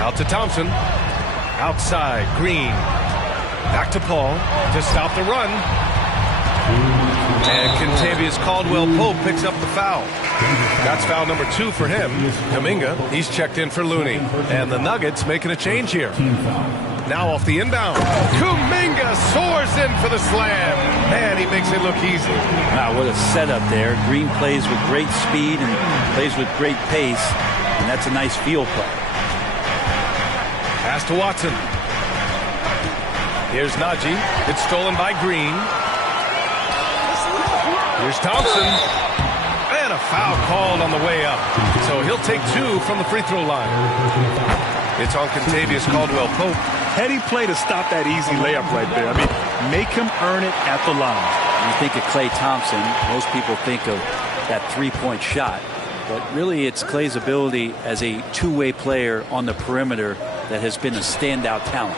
Out to Thompson. Outside. Green. Back to Paul to stop the run. And Kentavious Caldwell-Pope picks up the foul. That's foul number 2 for him. Kuminga, he's checked in for Looney. And the Nuggets making a change here. Now off the inbound. Kuminga soars in for the slam. Man, he makes it look easy. Wow, what a setup there. Green plays with great speed and plays with great pace. And that's a nice field play. Pass to Watson. Here's Najee. It's stolen by Green. Here's Thompson. And a foul called on the way up. So he'll take 2 from the free throw line. It's on Kentavious Caldwell-Pope. Heady play to stop that easy layup right there. I mean, make him earn it at the line. You think of Klay Thompson, most people think of that three-point shot. But really, it's Klay's ability as a two-way player on the perimeter that has been a standout talent.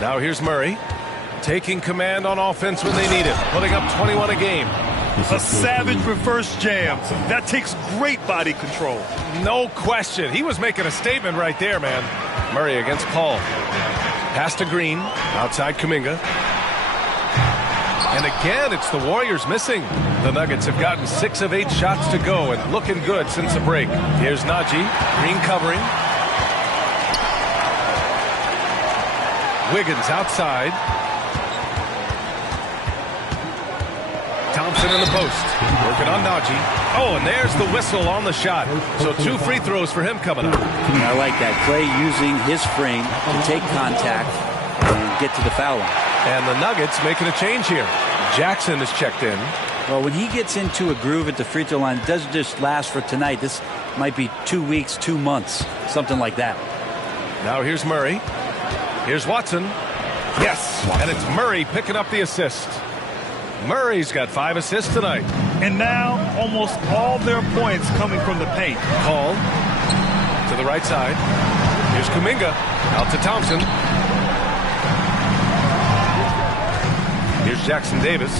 Now here's Murray, taking command on offense when they need it, putting up 21 a game. A savage reverse jam. That takes great body control. No question. He was making a statement right there, man. Murray against Paul. Pass to Green. Outside Kuminga. And again, it's the Warriors missing. The Nuggets have gotten 6 of 8 shots to go and looking good since the break. Here's Najee. Green covering. Wiggins outside. Thompson in the post. Working on Najee. Oh, and there's the whistle on the shot. So 2 free throws for him coming up. I like that. Klay using his frame to take contact and get to the foul line. And the Nuggets making a change here. Jackson is checked in. Well, when he gets into a groove at the free throw line, it doesn't just last for tonight. This might be 2 weeks, 2 months, something like that. Now here's Murray. Here's Watson. Yes, and it's Murray picking up the assist. Murray's got 5 assists tonight. And now almost all their points coming from the paint. Call to the right side. Here's Kuminga. Out to Thompson. Here's Here's Jackson Davis.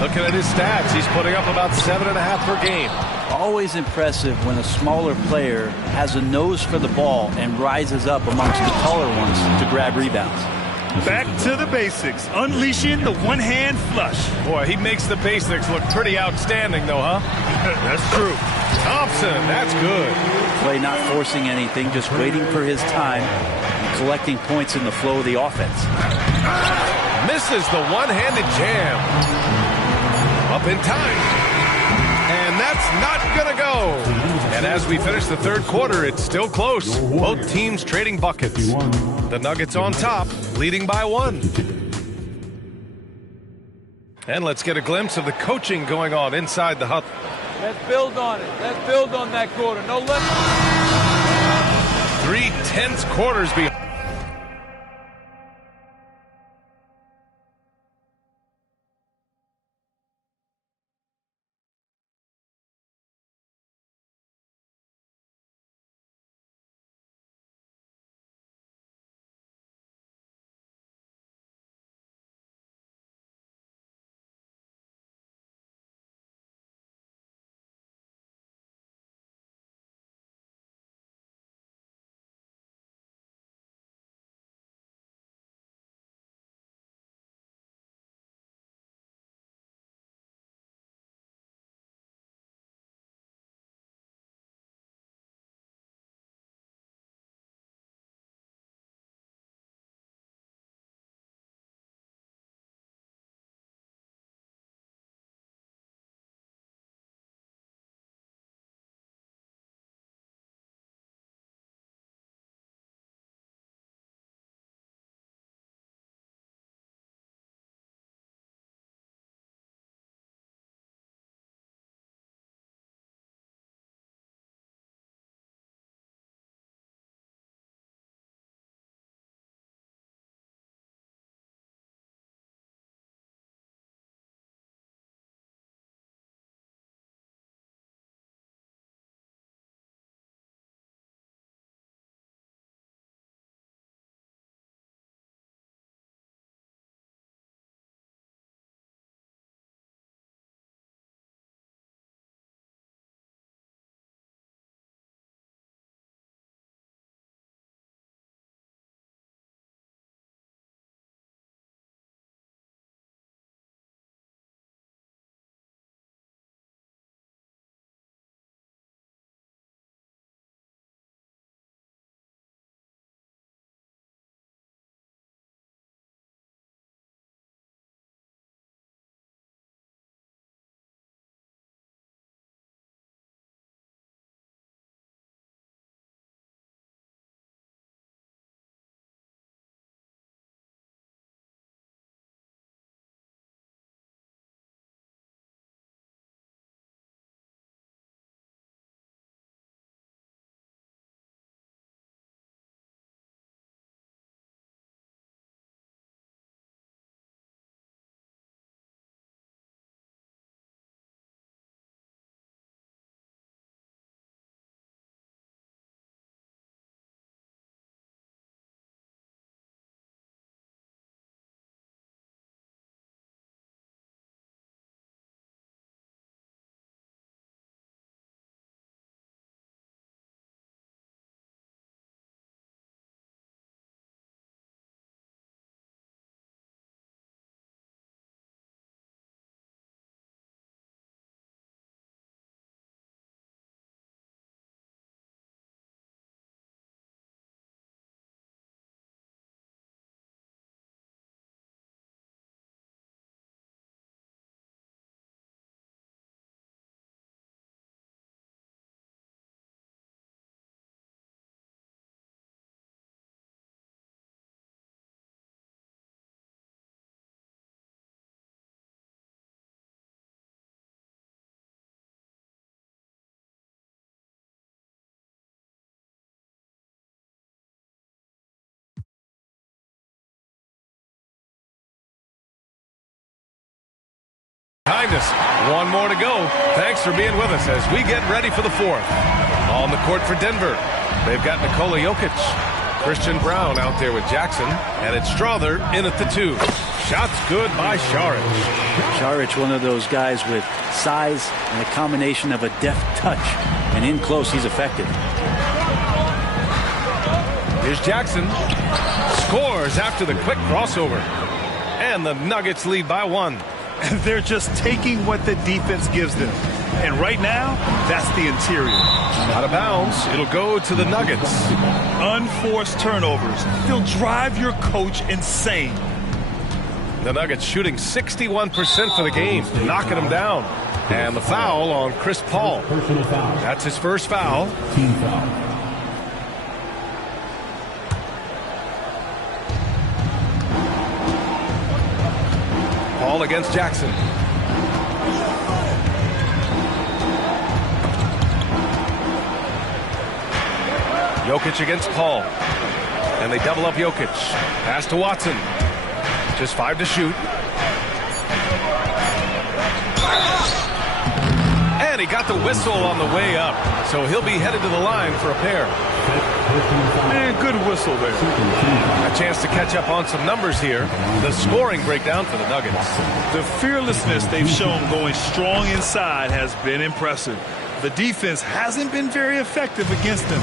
Looking at his stats, he's putting up about 7.5 per game. Always impressive when a smaller player has a nose for the ball and rises up amongst the taller ones to grab rebounds. Back to the basics, unleashing the one-hand flush. Boy, he makes the basics look pretty outstanding, though, huh? That's true. Thompson, that's good. Clay not forcing anything, just waiting for his time and collecting points in the flow of the offense. Misses the one-handed jam. Up in time. And that's not going to go. And as we finish the third quarter, it's still close. Both teams trading buckets. The Nuggets on top, leading by 1. And let's get a glimpse of the coaching going on inside the huddle. Let's build on it. Let's build on that quarter. No limit. 3 tense quarters behind. Behind us. One more to go. Thanks for being with us as we get ready for the fourth. On the court for Denver, they've got Nikola Jokic. Christian Brown out there with Jackson. And it's Strother in at the 2. Shots good by Šarić. Šarić, one of those guys with size and a combination of a deft touch. And in close, he's effective. Here's Jackson. Scores after the quick crossover. And the Nuggets lead by 1. And they're just taking what the defense gives them. And right now, that's the interior. Out of bounds. It'll go to the Nuggets. Unforced turnovers. They'll drive your coach insane. The Nuggets shooting 61% for the game, knocking them down. And the foul on Chris Paul. That's his first foul. Team foul. Paul against Jackson. Jokic against Paul. And they double up Jokic. Pass to Watson. Just 5 to shoot. And he got the whistle on the way up. So he'll be headed to the line for a pair. Man, good whistle there. A chance to catch up on some numbers here. The scoring breakdown for the Nuggets. The fearlessness they've shown going strong inside has been impressive. The defense hasn't been very effective against them.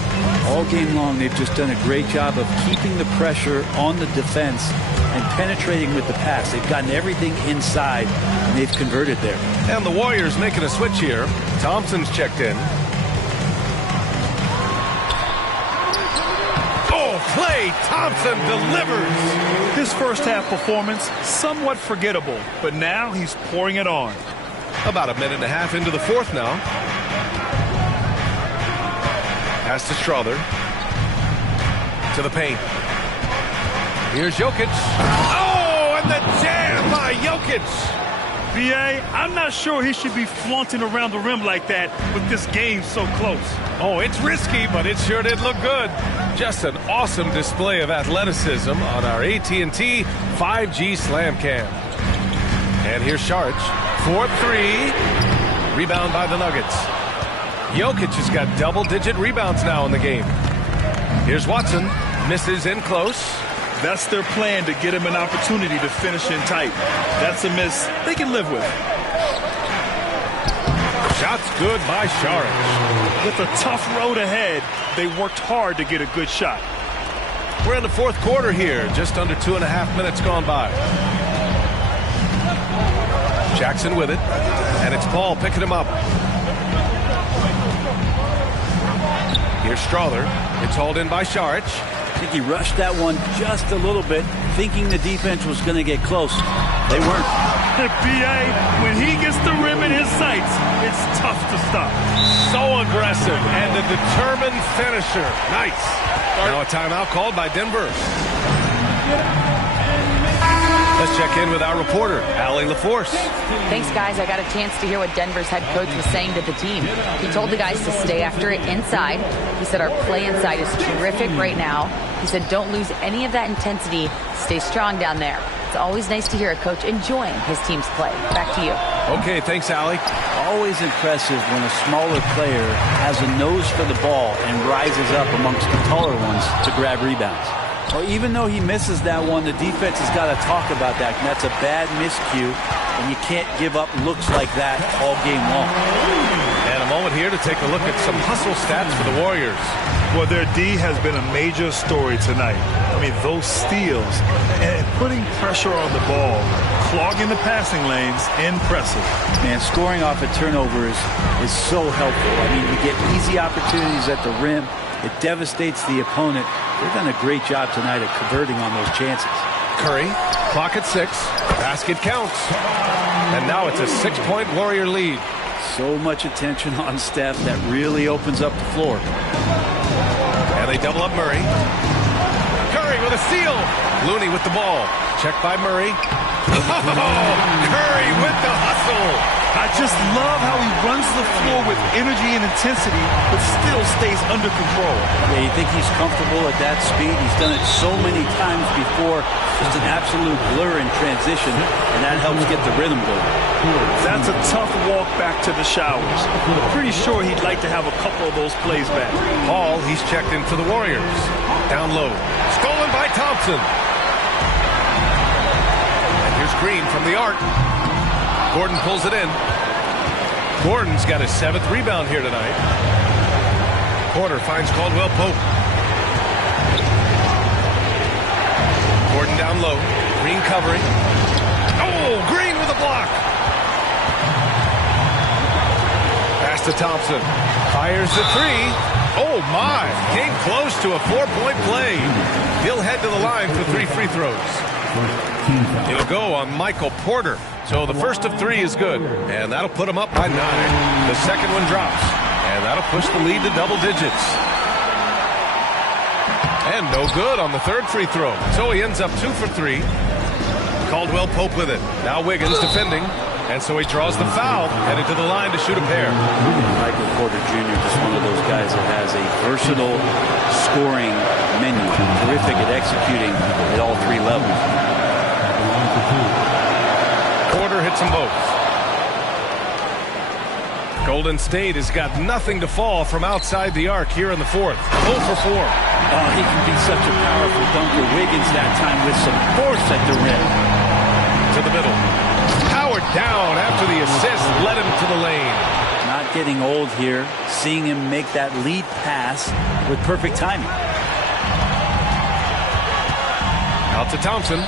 All game long, they've just done a great job of keeping the pressure on the defense and penetrating with the pass. They've gotten everything inside, and they've converted there. And the Warriors making a switch here. Thompson's checked in. Oh, Klay Thompson delivers. His first half performance, somewhat forgettable, but now he's pouring it on. About a minute and a half into the fourth now. Pass to Strother. To the paint. Here's Jokic. Oh, and the jam by Jokic. B.A., I'm not sure he should be flaunting around the rim like that with this game so close. Oh, it's risky, but it sure did look good. Just an awesome display of athleticism on our AT&T 5G Slam Cam. And here's Šarić. 4-3. Rebound by the Nuggets. Jokic has got double-digit rebounds now in the game. Here's Watson. Misses in close. That's their plan, to get him an opportunity to finish in tight. That's a miss they can live with. Shots good by Šarić. With a tough road ahead, they worked hard to get a good shot. We're in the fourth quarter here. Just under 2.5 minutes gone by. Jackson with it. And it's Paul picking him up. Here's Strother. It's hauled in by Šarić. I think he rushed that one just a little bit, thinking the defense was going to get close. They weren't. B.A., when he gets the rim in his sights, it's tough to stop. So aggressive and a determined finisher. Nice. Now a timeout called by Denver. Let's check in with our reporter, Allie LaForce. Thanks, guys. I got a chance to hear what Denver's head coach was saying to the team. He told the guys to stay after it inside. He said our play inside is terrific right now. He said don't lose any of that intensity. Stay strong down there. It's always nice to hear a coach enjoying his team's play. Back to you. Okay, thanks, Allie. Always impressive when a smaller player has a nose for the ball and rises up amongst the taller ones to grab rebounds. Well, even though he misses that one, the defense has got to talk about that. And that's a bad miscue, and you can't give up looks like that all game long. And a moment here to take a look at some hustle stats for the Warriors. Well, their D has been a major story tonight. I mean, those steals and putting pressure on the ball, clogging the passing lanes, impressive. Man, scoring off a turnover is so helpful. I mean, you get easy opportunities at the rim. It devastates the opponent. They've done a great job tonight at converting on those chances. Curry, clock at 6. Basket counts. And now it's a 6-point Warrior lead. So much attention on Steph that really opens up the floor. And they double up Murray. Curry with a steal. Looney with the ball. Checked by Murray. Oh, Curry with the hustle. I just love how he runs the floor with energy and intensity, but still stays under control. Yeah, you think he's comfortable at that speed? He's done it so many times before. Just an absolute blur in transition, and that helps get the rhythm going. That's a tough walk back to the showers. Pretty sure he'd like to have a couple of those plays back. Paul, he's checked in for the Warriors. Down low. Stolen by Thompson. And here's Here's Green from the arc. Gordon pulls it in. Gordon's got his 7th rebound here tonight. Porter finds Caldwell Pope. Gordon down low. Green covering. Oh, Green with a block. Pass to Thompson. Fires the 3. Oh, my. Came close to a 4-point play. He'll head to the line for 3 free throws. It'll go on Michael Porter. So the first of 3 is good, and that'll put him up by 9. The second one drops, and that'll push the lead to double digits. And no good on the 3rd free throw. So he ends up 2 for 3. Caldwell Pope with it. Now Wiggins defending, and so he draws the foul, headed to the line to shoot a pair. Michael Porter Jr. just one of those guys that has a versatile scoring menu, terrific at executing at all 3 levels. Porter hits them both. Golden State has got nothing to fall from outside the arc here in the 4th. 0 for 4. Oh, he can be such a powerful dunker. Wiggins that time with some force at the rim. To the middle. Powered down after the assist led him to the lane. Not getting old here. Seeing him make that lead pass with perfect timing. Out to Thompson.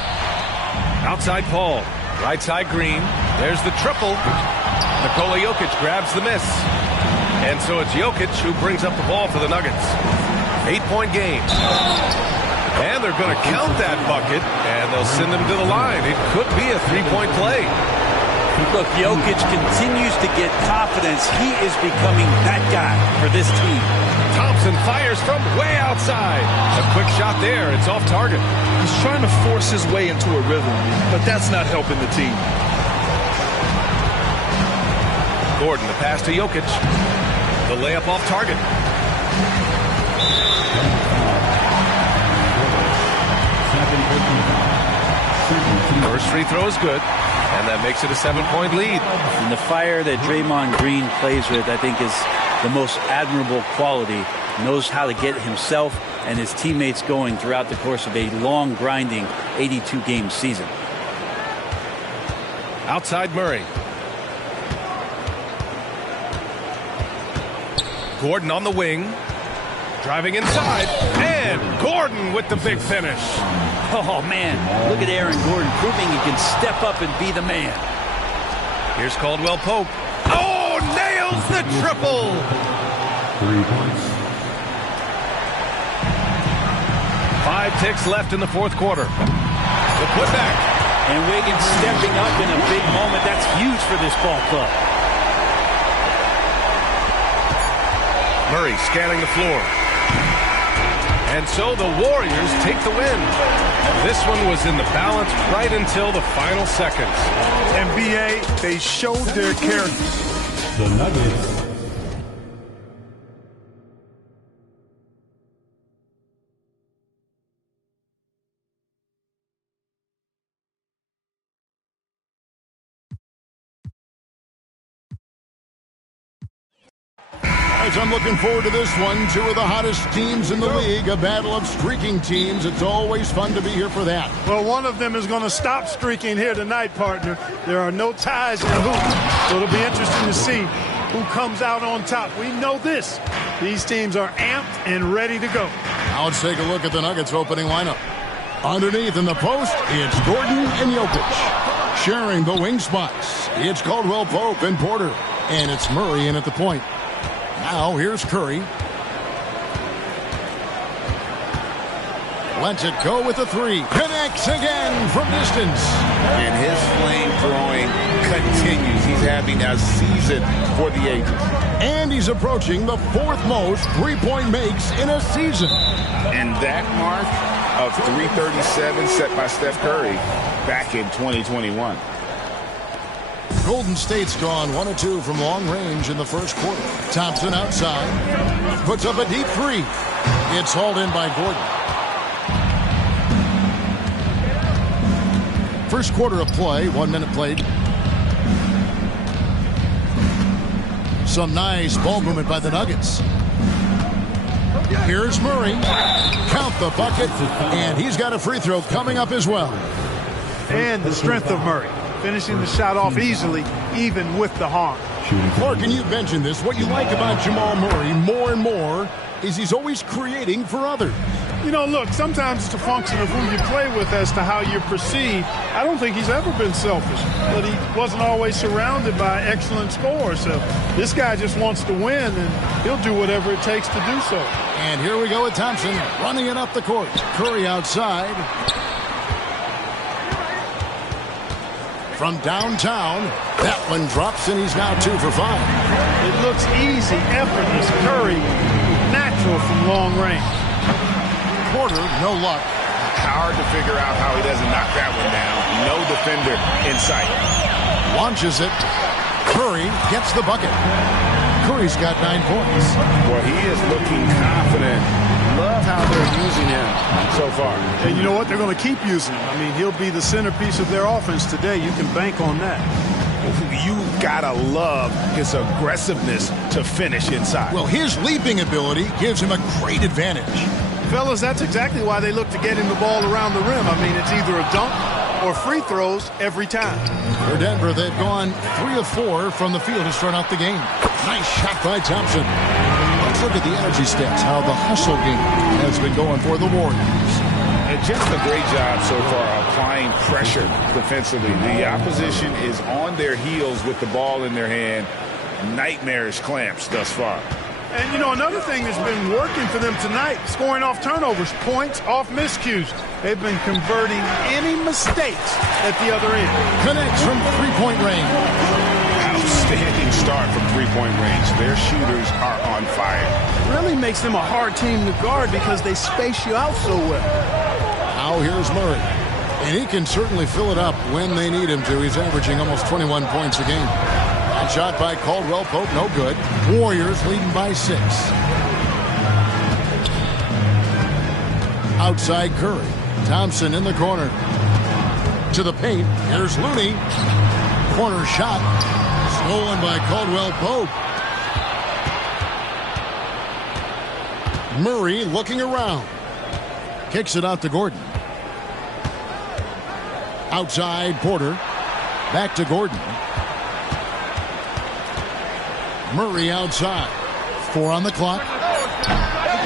Outside Paul. Right side Green. There's the triple. Nikola Jokic grabs the miss. And so it's Jokic who brings up the ball for the Nuggets. 8-point game. And they're going to count that bucket, and they'll send him to the line. It could be a 3-point play. Look, Jokic continues to get confidence. He is becoming that guy for this team. Thompson fires from way outside. A quick shot there. It's off target. He's trying to force his way into a rhythm, but that's not helping the team. Gordon, the pass to Jokic. The layup off target. First free throw is good, and that makes it a 7-point lead. And the fire that Draymond Green plays with, I think, is the most admirable quality. Knows how to get himself and his teammates going throughout the course of a long, grinding 82-game season. Outside Murray. Gordon on the wing. Driving inside. And Gordon with the big finish. Oh, man. Look at Aaron Gordon proving he can step up and be the man. Here's Caldwell Pope. Oh, nails the triple. 3 points. 5 ticks left in the 4th quarter. The putback. And Wiggins stepping up in a big moment. That's huge for this ball club. Murray scanning the floor. And so the Warriors take the win. This one was in the balance right until the final seconds. And B.A., they showed their character. The Nuggets. I'm looking forward to this one. 2 of the hottest teams in the league, a battle of streaking teams. It's always fun to be here for that. Well, one of them is going to stop streaking here tonight, partner. There are no ties in the hoop, so it'll be interesting to see who comes out on top. We know this. These teams are amped and ready to go. Now let's take a look at the Nuggets opening lineup. Underneath in the post, it's Gordon and Jokic. Sharing the wing spots, it's Caldwell Pope and Porter. And it's Murray in at the point. Now here's Curry. Lets it go with the 3. Connects again from distance. And his flame throwing continues. He's having a season for the ages. And he's approaching the 4th most 3-point makes in a season. And that mark of 337 set by Steph Curry back in 2021. Golden State's gone 1 of 2 from long range in the 1st quarter. Thompson outside. Puts up a deep 3. It's hauled in by Gordon. 1st quarter of play, 1 minute played. Some nice ball movement by the Nuggets. Here's Murray. Count the bucket, and he's got a free throw coming up as well. And the strength of Murray, finishing the shot off easily, even with the harm. Clark, and you mentioned this, what you like about Jamal Murray more and more is he's always creating for others. You know, look, sometimes it's a function of who you play with as to how you're perceived. I don't think he's ever been selfish, but he wasn't always surrounded by excellent scores. So this guy just wants to win, and he'll do whatever it takes to do so. And here we go with Thompson running it up the court. Curry outside. From downtown, that one drops, and he's now 2 for 5. It looks easy, effortless. Curry, natural from long range. Porter, no luck. Hard to figure out how he doesn't knock that one down. No defender in sight. Launches it. Curry gets the bucket. Curry's got 9 points. Well, he is looking confident. Love how they're using him so far. And you know what? They're going to keep using him. I mean, he'll be the centerpiece of their offense today. You can bank on that. You gotta love his aggressiveness to finish inside. Well, his leaping ability gives him a great advantage. Fellas, that's exactly why they look to get him the ball around the rim. I mean, it's either a dunk or free throws every time. For Denver, they've gone 3 of 4 from the field to start out the game. Nice shot by Thompson. Let's look at the energy stats, how the hustle game has been going for the Warriors. And just a great job so far applying pressure defensively. The opposition is on their heels with the ball in their hand. Nightmarish clamps thus far. And, you know, another thing that's been working for them tonight, scoring off turnovers, points off miscues. They've been converting any mistakes at the other end. Connects from three-point range. Outstanding start from three-point range. Their shooters are on fire. Really makes them a hard team to guard because they space you out so well. Now here's Murray. And he can certainly fill it up when they need him to. He's averaging almost 21 points a game. That shot by Caldwell Pope, no good. Warriors leading by 6. Outside Curry. Thompson in the corner. To the paint. Here's Looney. Corner shot. Stolen by Caldwell Pope. Murray looking around. Kicks it out to Gordon. Outside Porter. Back to Gordon. Murray outside. 4 on the clock.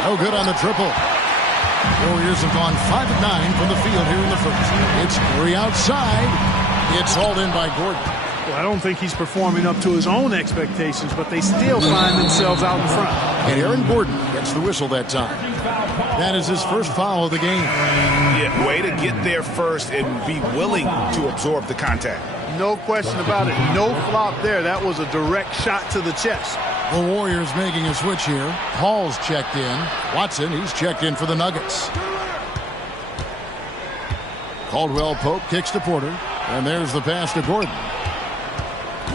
No good on the triple. Warriors have gone 5 of 9 from the field here in the first. It's Murray outside. It's hauled in by Gordon. Well, I don't think he's performing up to his own expectations, but they still find themselves out in front. And Aaron Gordon gets the whistle that time. That is his first foul of the game. Yeah, way to get there first and be willing to absorb the contact. No question about it. No flop there. That was a direct shot to the chest. The Warriors making a switch here. Hall's checked in. Watson, he's checked in for the Nuggets. Caldwell Pope kicks to Porter. And there's the pass to Gordon.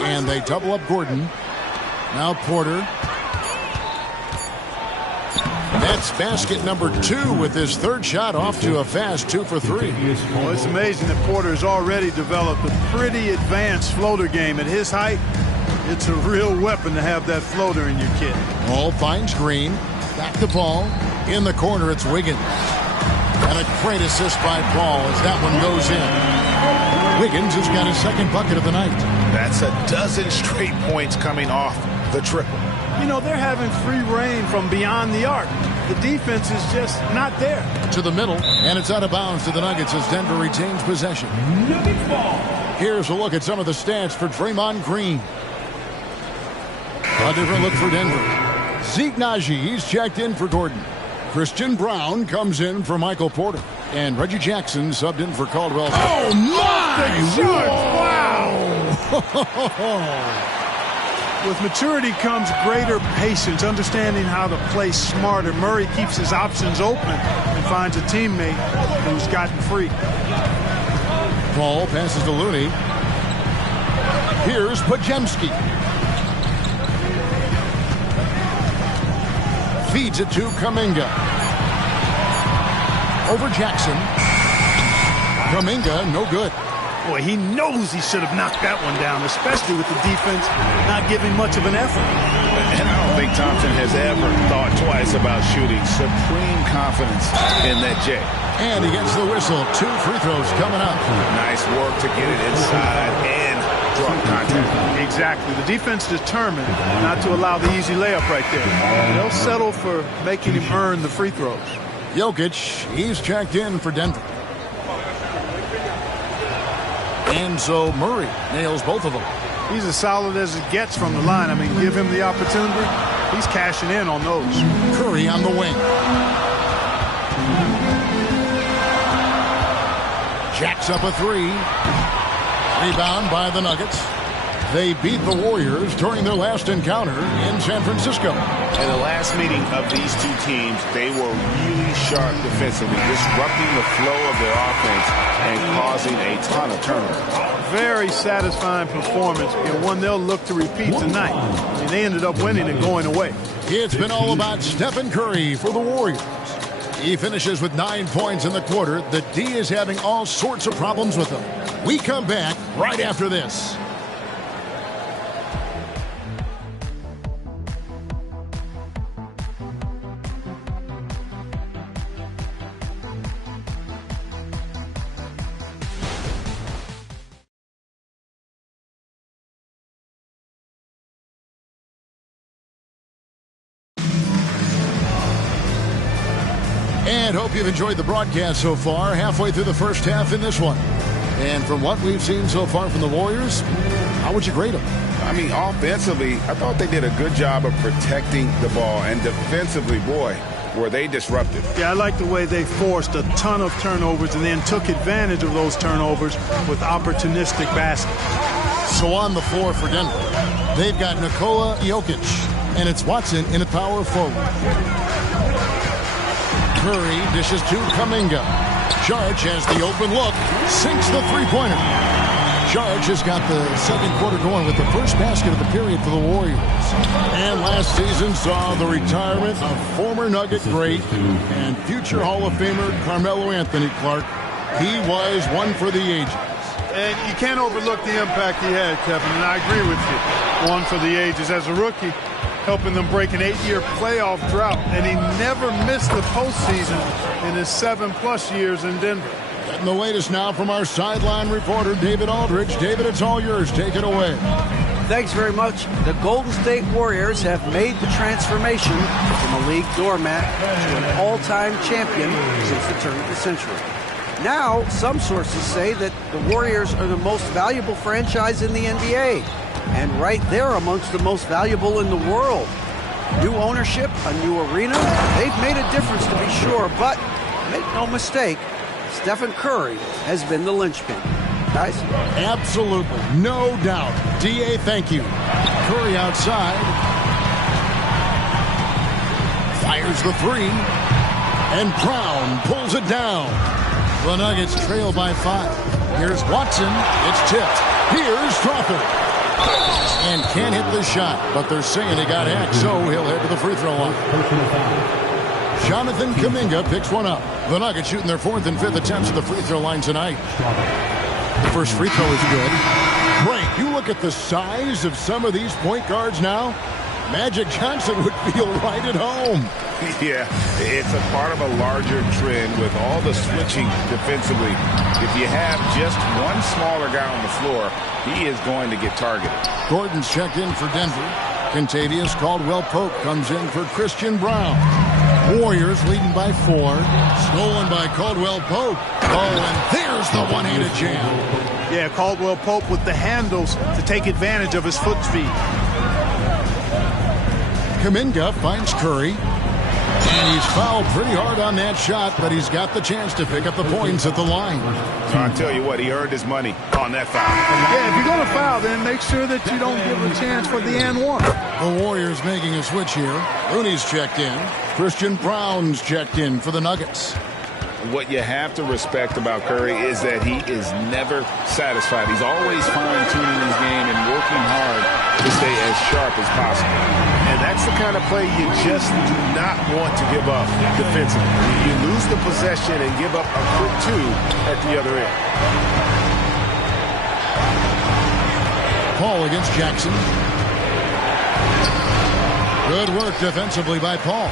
And they double up Gordon. Now Porter. That's basket number 2 with his third shot off to a fast 2 for 3. Well, it's amazing that Porter has already developed a pretty advanced floater game. At his height, it's a real weapon to have that floater in your kit. Ball finds Green. Back to Paul. In the corner, it's Wiggins. And a great assist by Paul as that one goes in. Wiggins has got his second bucket of the night. That's a dozen straight points coming off the triple. You know, they're having free reign from beyond the arc. The defense is just not there. To the middle, and it's out of bounds to the Nuggets as Denver retains possession. Nuggets ball. Here's a look at some of the stats for Draymond Green. A different look for Denver. Zeke Naji, he's checked in for Gordon. Christian Brown comes in for Michael Porter. And Reggie Jackson subbed in for Caldwell. Oh, my! Wow! With maturity comes greater patience, understanding how to play smarter. Murray keeps his options open and finds a teammate who's gotten free. Ball passes to Looney. Here's Podziemski. Feeds it to Kuminga. Over Jackson. Kuminga, no good. Boy, he knows he should have knocked that one down, especially with the defense not giving much of an effort. And I don't think Thompson has ever thought twice about shooting. Supreme confidence in that J. And he gets the whistle. 2 free throws coming up. Nice work to get it inside and draw contact. Exactly. The defense determined not to allow the easy layup right there. They'll settle for making him earn the free throws. Jokic, he's checked in for Denver. And so Murray nails both of them. He's as solid as it gets from the line. I mean, give him the opportunity. He's cashing in on those. Curry on the wing. Jacks up a 3. Rebound by the Nuggets. They beat the Warriors during their last encounter in San Francisco. In the last meeting of these two teams, they were really sharp defensively, disrupting the flow of their offense and causing a ton of turnovers. Very satisfying performance, and one they'll look to repeat tonight. I mean, they ended up winning and going away. It's been all about Stephen Curry for the Warriors. He finishes with 9 points in the quarter. The D is having all sorts of problems with him. We come back right after this. And hope you've enjoyed the broadcast so far. Halfway through the first half in this one. And from what we've seen so far from the Warriors, how would you grade them? I mean, offensively, I thought they did a good job of protecting the ball. And defensively, boy, were they disruptive. Yeah, I like the way they forced a ton of turnovers and then took advantage of those turnovers with opportunistic baskets. So on the floor for Denver, they've got Nikola Jokic, and it's Watson in a power forward. Curry dishes to Kuminga. Saric has the open look, sinks the three-pointer. Saric has got the second quarter going with the first basket of the period for the Warriors. And last season saw the retirement of former Nugget great and future Hall of Famer Carmelo Anthony Clark. He was one for the ages. And you can't overlook the impact he had, Kevin, and I agree with you. One for the ages. As a rookie, helping them break an 8-year playoff drought, and he never missed the postseason in his 7+ years in Denver. And the latest now from our sideline reporter, David Aldridge. David, it's all yours. Take it away. Thanks very much. The Golden State Warriors have made the transformation from a league doormat to an all-time champion since the turn of the century. Now, some sources say that the Warriors are the most valuable franchise in the NBA. And right there amongst the most valuable in the world. New ownership, a new arena. They've made a difference to be sure, but make no mistake, Stephen Curry has been the linchpin. Guys? Absolutely. No doubt. D.A., thank you. Curry outside. Fires the 3. And Brown pulls it down. The Nuggets trail by 5. Here's Watson. It's tipped. Here's Crawford. And can't hit the shot, but they're saying he got hacked, so he'll head to the free throw line. Jonathan Kuminga picks one up. The Nuggets shooting their 4th and 5th attempts at the free throw line tonight. The first free throw is good. Frank, you look at the size of some of these point guards now. Magic Johnson would feel right at home. Yeah, it's a part of a larger trend with all the switching defensively. If you have just one smaller guy on the floor, he is going to get targeted. Gordon's checked in for Denver. Kentavious Caldwell-Pope comes in for Christian Brown. Warriors leading by 4. Stolen by Caldwell-Pope. Oh, and there's the one-handed jam. Yeah, Caldwell-Pope with the handles to take advantage of his foot speed. Kuminga finds Curry. And he's fouled pretty hard on that shot, but he's got the chance to pick up the points at the line. I'll tell you what, he earned his money on that foul. Yeah, if you're going to foul, then make sure that you don't give a chance for the and one. The Warriors making a switch here. Rooney's checked in. Christian Brown's checked in for the Nuggets. What you have to respect about Curry is that he is never satisfied. He's always fine-tuning his game and working hard to stay as sharp as possible. And that's the kind of play you just do not want to give up defensively. You lose the possession and give up a quick 2 at the other end. Paul against Jackson. Good work defensively by Paul.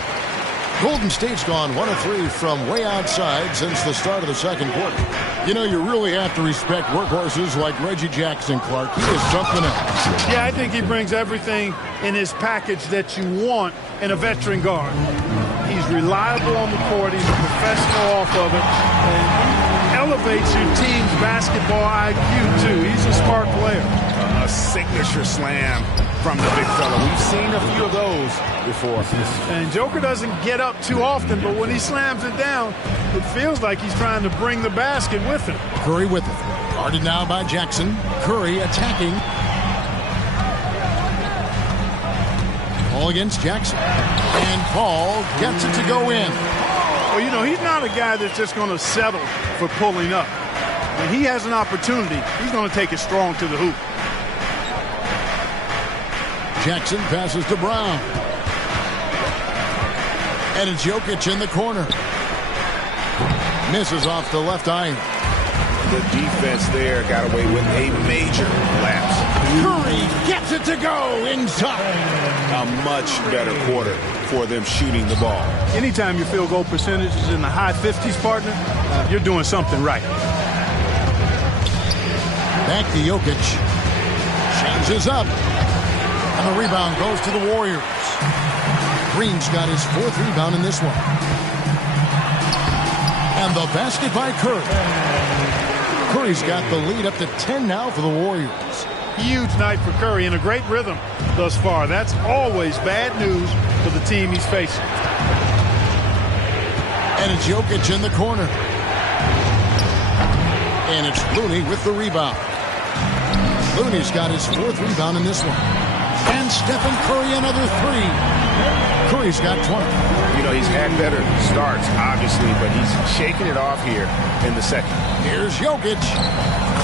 Golden State's gone 1 of 3 from way outside since the start of the second quarter. You know, you really have to respect workhorses like Reggie Jackson, Clark. He is something else. Yeah, I think he brings everything in his package that you want in a veteran guard. He's reliable on the court. He's a professional off of it. And elevates your team's basketball IQ, too. He's a smart player. A signature slam from the big fella. We've seen a few of those before. And Joker doesn't get up too often, but when he slams it down, it feels like he's trying to bring the basket with him. Curry with it. Guarded now by Jackson. Curry attacking. Paul against Jackson. And Paul gets it to go in. Well, you know, he's not a guy that's just going to settle for pulling up. When he has an opportunity, he's going to take it strong to the hoop. Jackson passes to Brown. And it's Jokic in the corner. Misses off the left iron. The defense there got away with a major lapse. Curry gets it to go inside. A much better quarter for them shooting the ball. Anytime your field goal percentage is in the high 50s, partner, you're doing something right. Back to Jokic. Changes up. And the rebound goes to the Warriors. Green's got his 4th rebound in this one. And the basket by Curry. Curry's got the lead up to 10 now for the Warriors. Huge night for Curry and a great rhythm thus far. That's always bad news for the team he's facing. And it's Jokic in the corner. And it's Looney with the rebound. Looney's got his 4th rebound in this one. And Stephen Curry another 3. Curry's got 20. You know, he's had better starts, obviously, but he's shaking it off here in the second. Here's Jokic.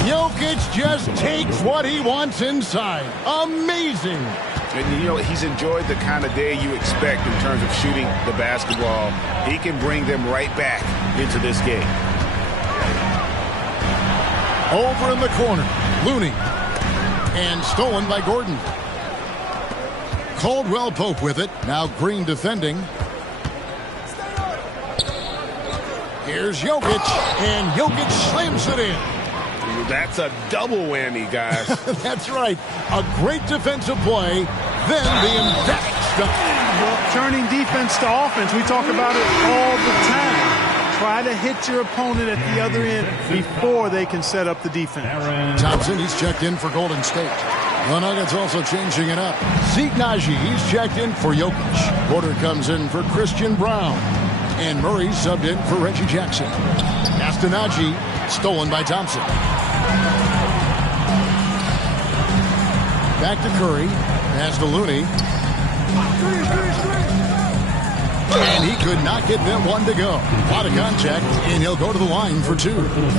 Jokic just takes what he wants inside. Amazing. And, you know, he's enjoyed the kind of day you expect in terms of shooting the basketball. He can bring them right back into this game. Over in the corner, Looney. And stolen by Gordon. Caldwell Pope with it. Now Green defending. Here's Jokic. And Jokic slams it in. That's a double whammy, guys. That's right. A great defensive play. Then the emphatic stuff. Well, turning defense to offense, we talk about it all the time. Try to hit your opponent at the other end before they can set up the defense. Thompson, he's checked in for Golden State. The Nuggets also changing it up. Zeke Naji, he's checked in for Jokic. Porter comes in for Christian Brown. And Murray subbed in for Reggie Jackson. Pass to Naji, stolen by Thompson. Back to Curry. Pass to Looney. And he could not get that one to go. A lot of contact, and he'll go to the line for 2.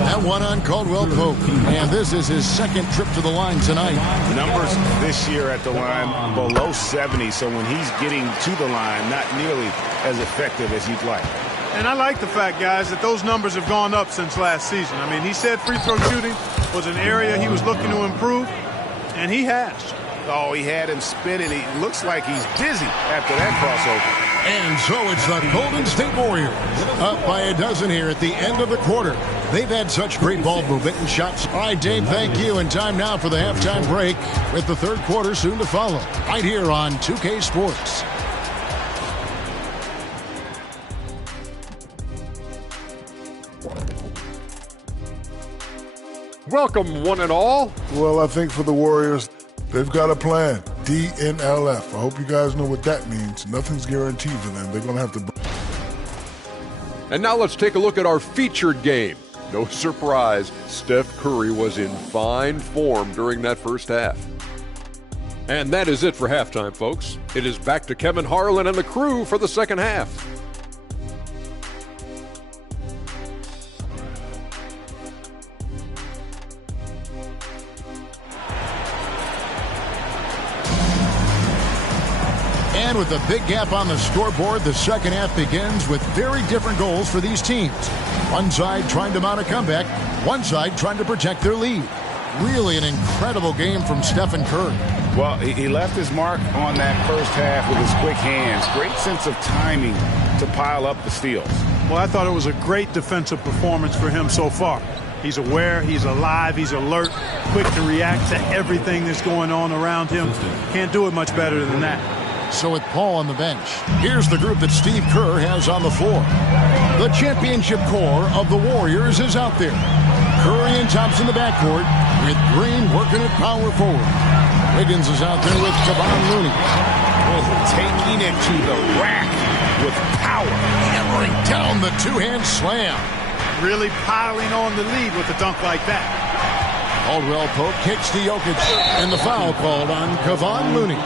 That one on Caldwell Pope. And this is his 2nd trip to the line tonight. Numbers this year at the line below 70, so when he's getting to the line, not nearly as effective as you'd like. And I like the fact, guys, that those numbers have gone up since last season. I mean, he said free throw shooting was an area he was looking to improve, and he has. Oh, he had him spinning. He looks like he's dizzy after that crossover. And so it's the Golden State Warriors up by a dozen here at the end of the quarter. They've had such great ball movement and shots. All right, Dave, thank you. And time now for the halftime break with the 3rd quarter soon to follow. Right here on 2K Sports. Welcome, one and all. Well, I think for the Warriors, they've got a plan. DNLF. I hope you guys know what that means. Nothing's guaranteed for them. They're going to have to. And now let's take a look at our featured game. No surprise, Steph Curry was in fine form during that first half. And that is it for halftime, folks. It is back to Kevin Harlan and the crew for the second half. And with a big gap on the scoreboard, the second half begins with very different goals for these teams. One side trying to mount a comeback, one side trying to protect their lead. Really an incredible game from Stephen Curry. Well, he left his mark on that first half with his quick hands. Great sense of timing to pile up the steals. Well, I thought it was a great defensive performance for him so far. He's aware, he's alive, he's alert, quick to react to everything that's going on around him. Can't do it much better than that. So with Paul on the bench, here's the group that Steve Kerr has on the floor. The championship core of the Warriors is out there. Curry and Thompson in the backcourt, with Green working at power forward. Wiggins is out there with Kevon Looney. Taking it to the rack with power. Hammering down the two-hand slam. Really piling on the lead with a dunk like that. Caldwell Pope kicks to Jokic, and the foul called on Kevon Looney.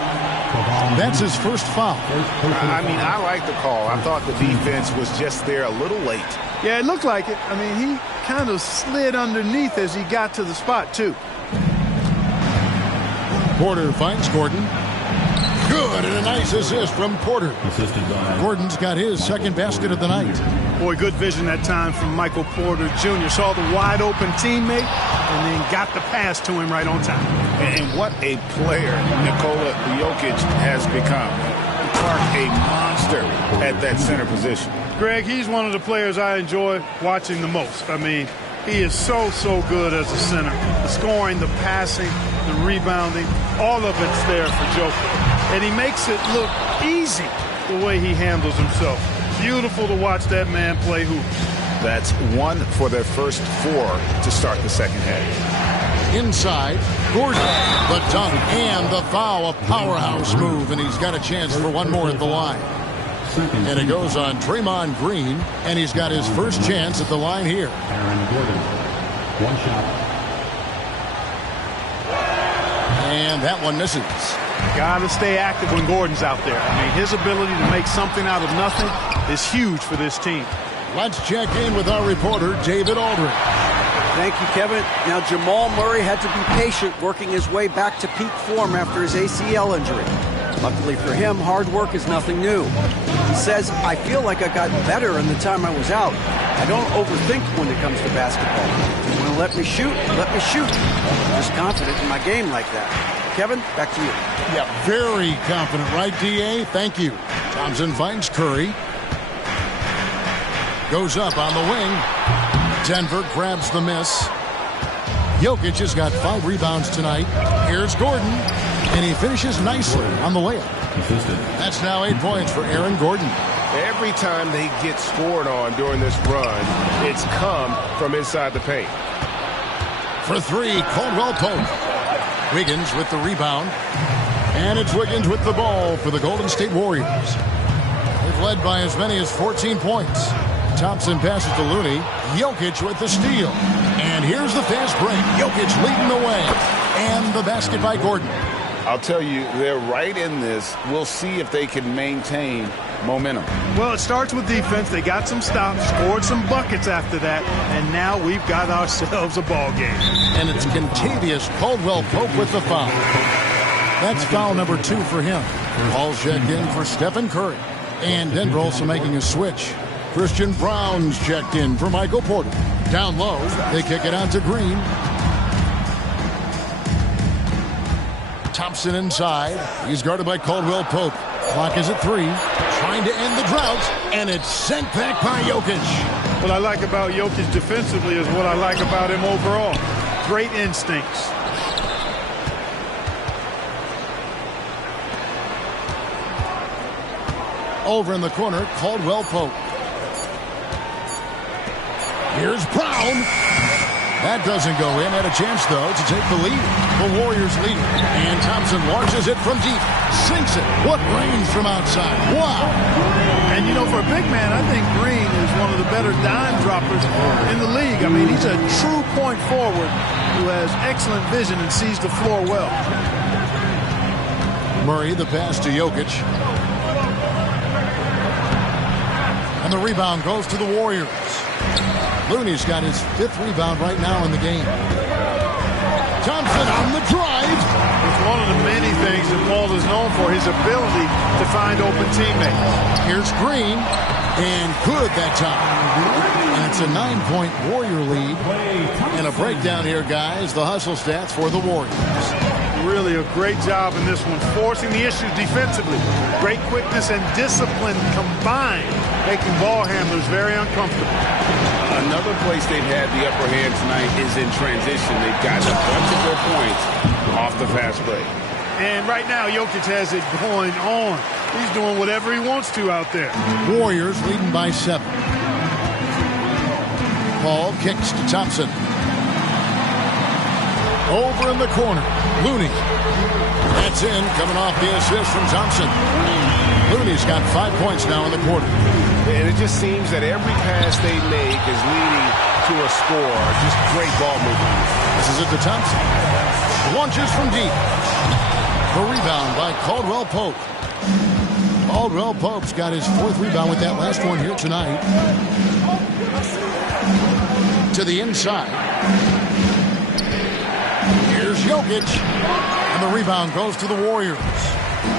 That's his first foul. I mean, I like the call. I thought the defense was just there a little late. Yeah, it looked like it. I mean, he kind of slid underneath as he got to the spot, too. Porter finds Gordon. Good, and a nice assist from Porter. Gordon's got his second basket of the night. Boy, good vision that time from Michael Porter Jr. Saw the wide-open teammate and then got the pass to him right on time. And what a player Nikola Jokic has become. Clark, a monster at that center position. Greg, he's one of the players I enjoy watching the most. I mean, he is so good as a center. The scoring, the passing, the rebounding, all of it's there for Jokic. And he makes it look easy the way he handles himself. Beautiful to watch that man play hoop. That's one for their first four to start the second half. Inside, Gordon, the dunk and the foul, a powerhouse move, and he's got a chance for one more at the line. And it goes on Draymond Green, and he's got his first chance at the line here. Aaron Gordon, one shot. And that one misses. Got to stay active when Gordon's out there. I mean, his ability to make something out of nothing is huge for this team. Let's check in with our reporter, David Aldridge. Thank you, Kevin. Now, Jamal Murray had to be patient working his way back to peak form after his ACL injury. Luckily for him, hard work is nothing new. He says, I feel like I got better in the time I was out. I don't overthink when it comes to basketball. If you want to let me shoot, let me shoot. I'm just confident in my game like that. Kevin, back to you. Yeah, very confident, right, D.A.? Thank you. Thompson finds Curry. Goes up on the wing. Denver grabs the miss. Jokic has got 5 rebounds tonight. Here's Gordon, and he finishes nicely on the layup. That's now 8 points for Aaron Gordon. Every time they get scored on during this run, it's come from inside the paint. For 3, Caldwell Pope. Wiggins with the rebound. And it's Wiggins with the ball for the Golden State Warriors. They've led by as many as 14 points. Thompson passes to Looney. Jokic with the steal. And here's the fast break. Jokic leading the way. And the basket by Gordon. I'll tell you, they're right in this. We'll see if they can maintain momentum. Well, it starts with defense. They got some stops, scored some buckets after that, and now we've got ourselves a ball game. And it's Kentavious Caldwell-Pope with the foul. That's foul number 2 for him. Paul's checked in for Stephen Curry. And Denver also making a switch. Christian Brown's checked in for Michael Porter. Down low, they kick it out to Green. Thompson inside. He's guarded by Caldwell Pope. Clock is at 3. Trying to end the drought, and it's sent back by Jokic. What I like about Jokic defensively is what I like about him overall. Great instincts. Over in the corner, Caldwell Pope. Here's Brown. That doesn't go in. Had a chance, though, to take the lead. The Warriors lead. And Thompson launches it from deep. Sinks it. What range from outside. Wow. And, you know, for a big man, I think Green is one of the better dime droppers in the league. I mean, he's a true point forward who has excellent vision and sees the floor well. Murray, the pass to Jokic. And the rebound goes to the Warriors. Looney's got his 5th rebound right now in the game. Thompson on the drive. It's one of the many things that Paul is known for, his ability to find open teammates. Here's Green, and good that time. And It's a 9-point Warrior lead. And a breakdown here, guys. The hustle stats for the Warriors. Really a great job in this one, forcing the issues defensively. Great quickness and discipline combined, making ball handlers very uncomfortable. Another place they've had the upper hand tonight is in transition. They've gotten a bunch of their points off the fast break. And right now, Jokic has it going on. He's doing whatever he wants to out there. Warriors leading by 7. Paul kicks to Thompson. Over in the corner, Looney. That's in, coming off the assist from Thompson. Looney's got 5 points now in the quarter. And it just seems that every pass they make is leading to a score. Just great ball movement. This is it to Thompson. Launches from deep. The rebound by Caldwell Pope. Caldwell Pope's got his 4th rebound with that last one here tonight. To the inside. Here's Jokic. And the rebound goes to the Warriors.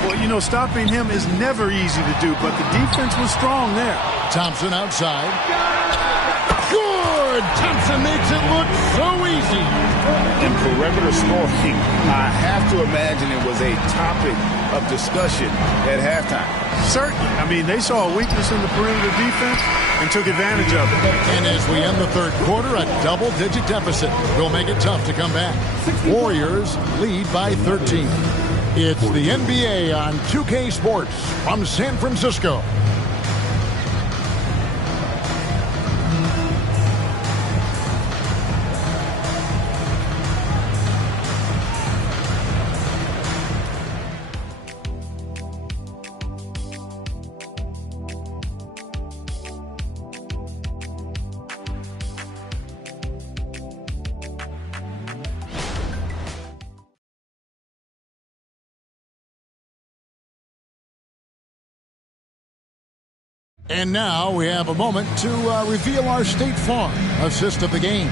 Well, you know, stopping him is never easy to do, but the defense was strong there. Thompson outside. Good! Thompson makes it look so easy. In perimeter scoring, I have to imagine it was a topic of discussion at halftime. Certainly. I mean, they saw a weakness in the perimeter defense and took advantage of it. And as we end the third quarter, a double-digit deficit will make it tough to come back. Warriors lead by 13. It's the NBA on 2K Sports from San Francisco. And now we have a moment to reveal our State Farm assist of the game.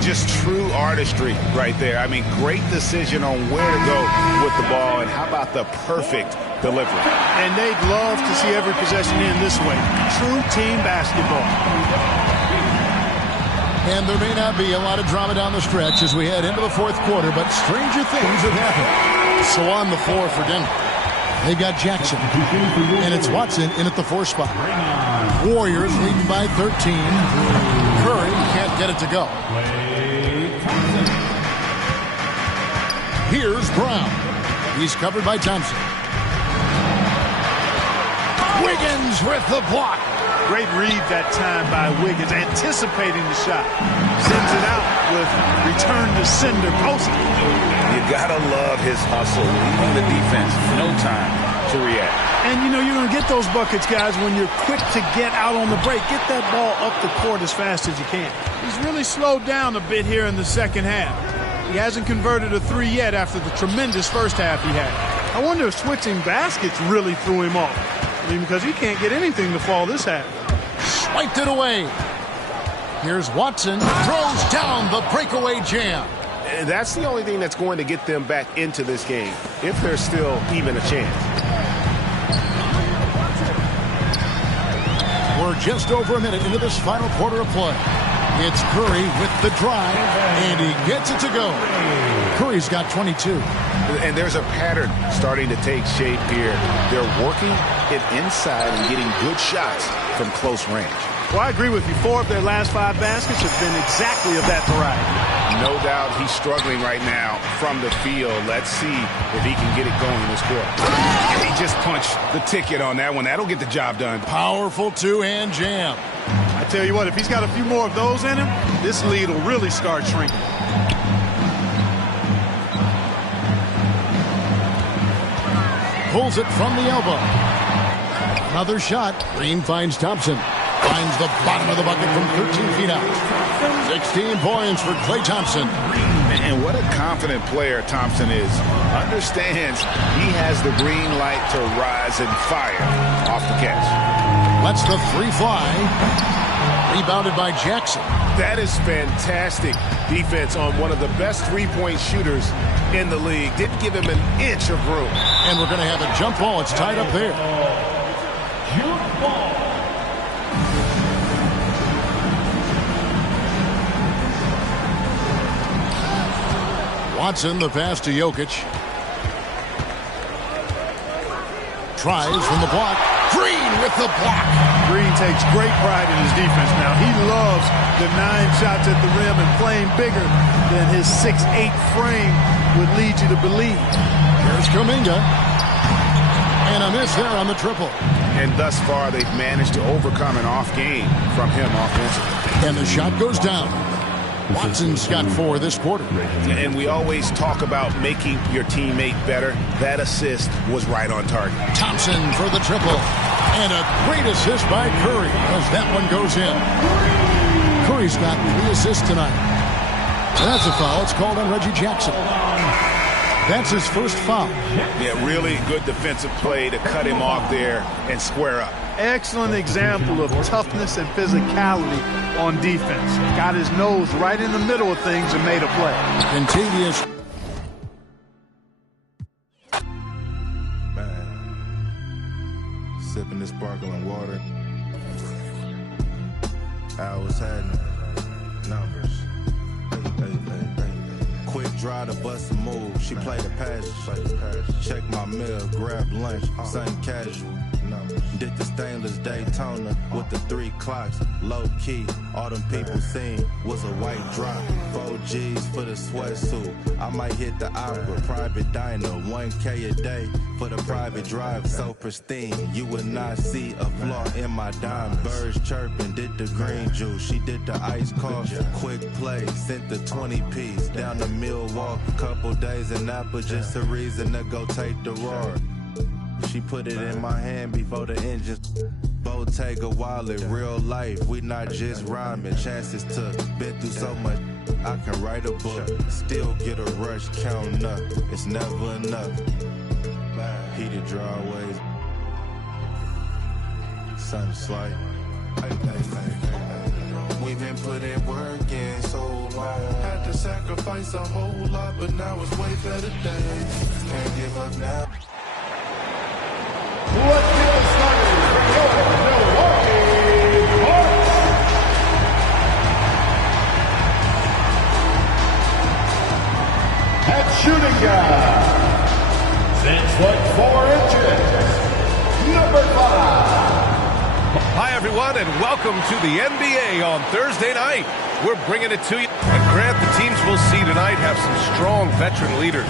Just true artistry right there. I mean, great decision on where to go with the ball, and how about the perfect delivery. And they'd love to see every possession in this way. True team basketball. And there may not be a lot of drama down the stretch as we head into the fourth quarter, but stranger things have happened. So on the floor for Denver, they've got Jackson, and it's Watson in at the 4 spot. Warriors leading by 13. Curry can't get it to go. Here's Brown. He's covered by Thompson. Wiggins with the block. Great read that time by Wiggins, anticipating the shot. Sends it out with return to sender, post. You gotta love his hustle, leaving the defense no time to react. And you know you're gonna get those buckets, guys, when you're quick to get out on the break. Get that ball up the court as fast as you can. He's really slowed down a bit here in the second half. He hasn't converted a 3 yet after the tremendous first half he had. I wonder if switching baskets really threw him off. I mean, because he can't get anything to fall this half. Swiped it away. Here's Watson. Throws down the breakaway jam. And that's the only thing that's going to get them back into this game, if there's still even a chance. We're just over a minute into this final quarter of play. It's Curry with the drive, and he gets it to go. Curry's got 22. And there's a pattern starting to take shape here. They're working it inside and getting good shots from close range. Well, I agree with you. 4 of their last 5 baskets have been exactly of that variety. No doubt he's struggling right now from the field. Let's see if he can get it going this quarter. And he just punched the ticket on that one. That'll get the job done. Powerful 2-hand jam. I tell you what, if he's got a few more of those in him, this lead will really start shrinking. Pulls it from the elbow. Another shot. Green finds Thompson. Finds the bottom of the bucket from 13 feet out. 16 points for Klay Thompson. And what a confident player Thompson is. Understands he has the green light to rise and fire off the catch. Lets the 3 fly. Rebounded by Jackson. That is fantastic defense on one of the best three-point shooters in the league. Didn't give him an inch of room. And we're going to have a jump ball. It's tied up there. Jump ball. Watson, the pass to Jokic. Tries from the block. Green with the block. Green takes great pride in his defense now. He loves the 9 shots at the rim and playing bigger than his 6'8" frame would lead you to believe. Here's Kuminga. And a miss there on the triple. And thus far, they've managed to overcome an off game from him offensively. And the shot goes down. Watson's got 4 this quarter. And we always talk about making your teammate better. That assist was right on target. Thompson for the triple. And a great assist by Curry as that one goes in. Curry's got 3 assists tonight. And that's a foul. It's called on Reggie Jackson. That's his first foul. Yeah, really good defensive play to cut him off there and square up. Excellent example of toughness and physicality on defense. Got his nose right in the middle of things and made a play. Contavious. Sipping this sparkling water. Hours happening. Numbers. Quick drive to bust a move. She played the pass. Check my meal, grab lunch, something casual. Did the stainless Daytona with the 3 clocks. Low key, all them people seen was a white drop. 4 G's for the sweatsuit. I might hit the opera, private diner, 1K a day for the private drive. So pristine, you would not see a flaw in my dime. Birds chirping, did the green juice. She did the ice coffee. Quick play, sent the 20 piece down to Milwaukee. Couple days in Napa, just a reason to go take the roar. She put it in my hand before the engine. Bottega wallet, real life. We not just rhyming. Chances took. Been through so much. I can write a book. Still get a rush counting up. It's never enough. Heated driveways. Sun slight. We've been putting work in so long. Had to sacrifice a whole lot, but now it's way better days. Can't give up now. Let's get the starters for your Milwaukee Bucks. At shooting guard, 6'4" number 5. Hi, everyone, and welcome to the NBA on Thursday night. We're bringing it to you. And Grant, the teams we'll see tonight have some strong veteran leaders.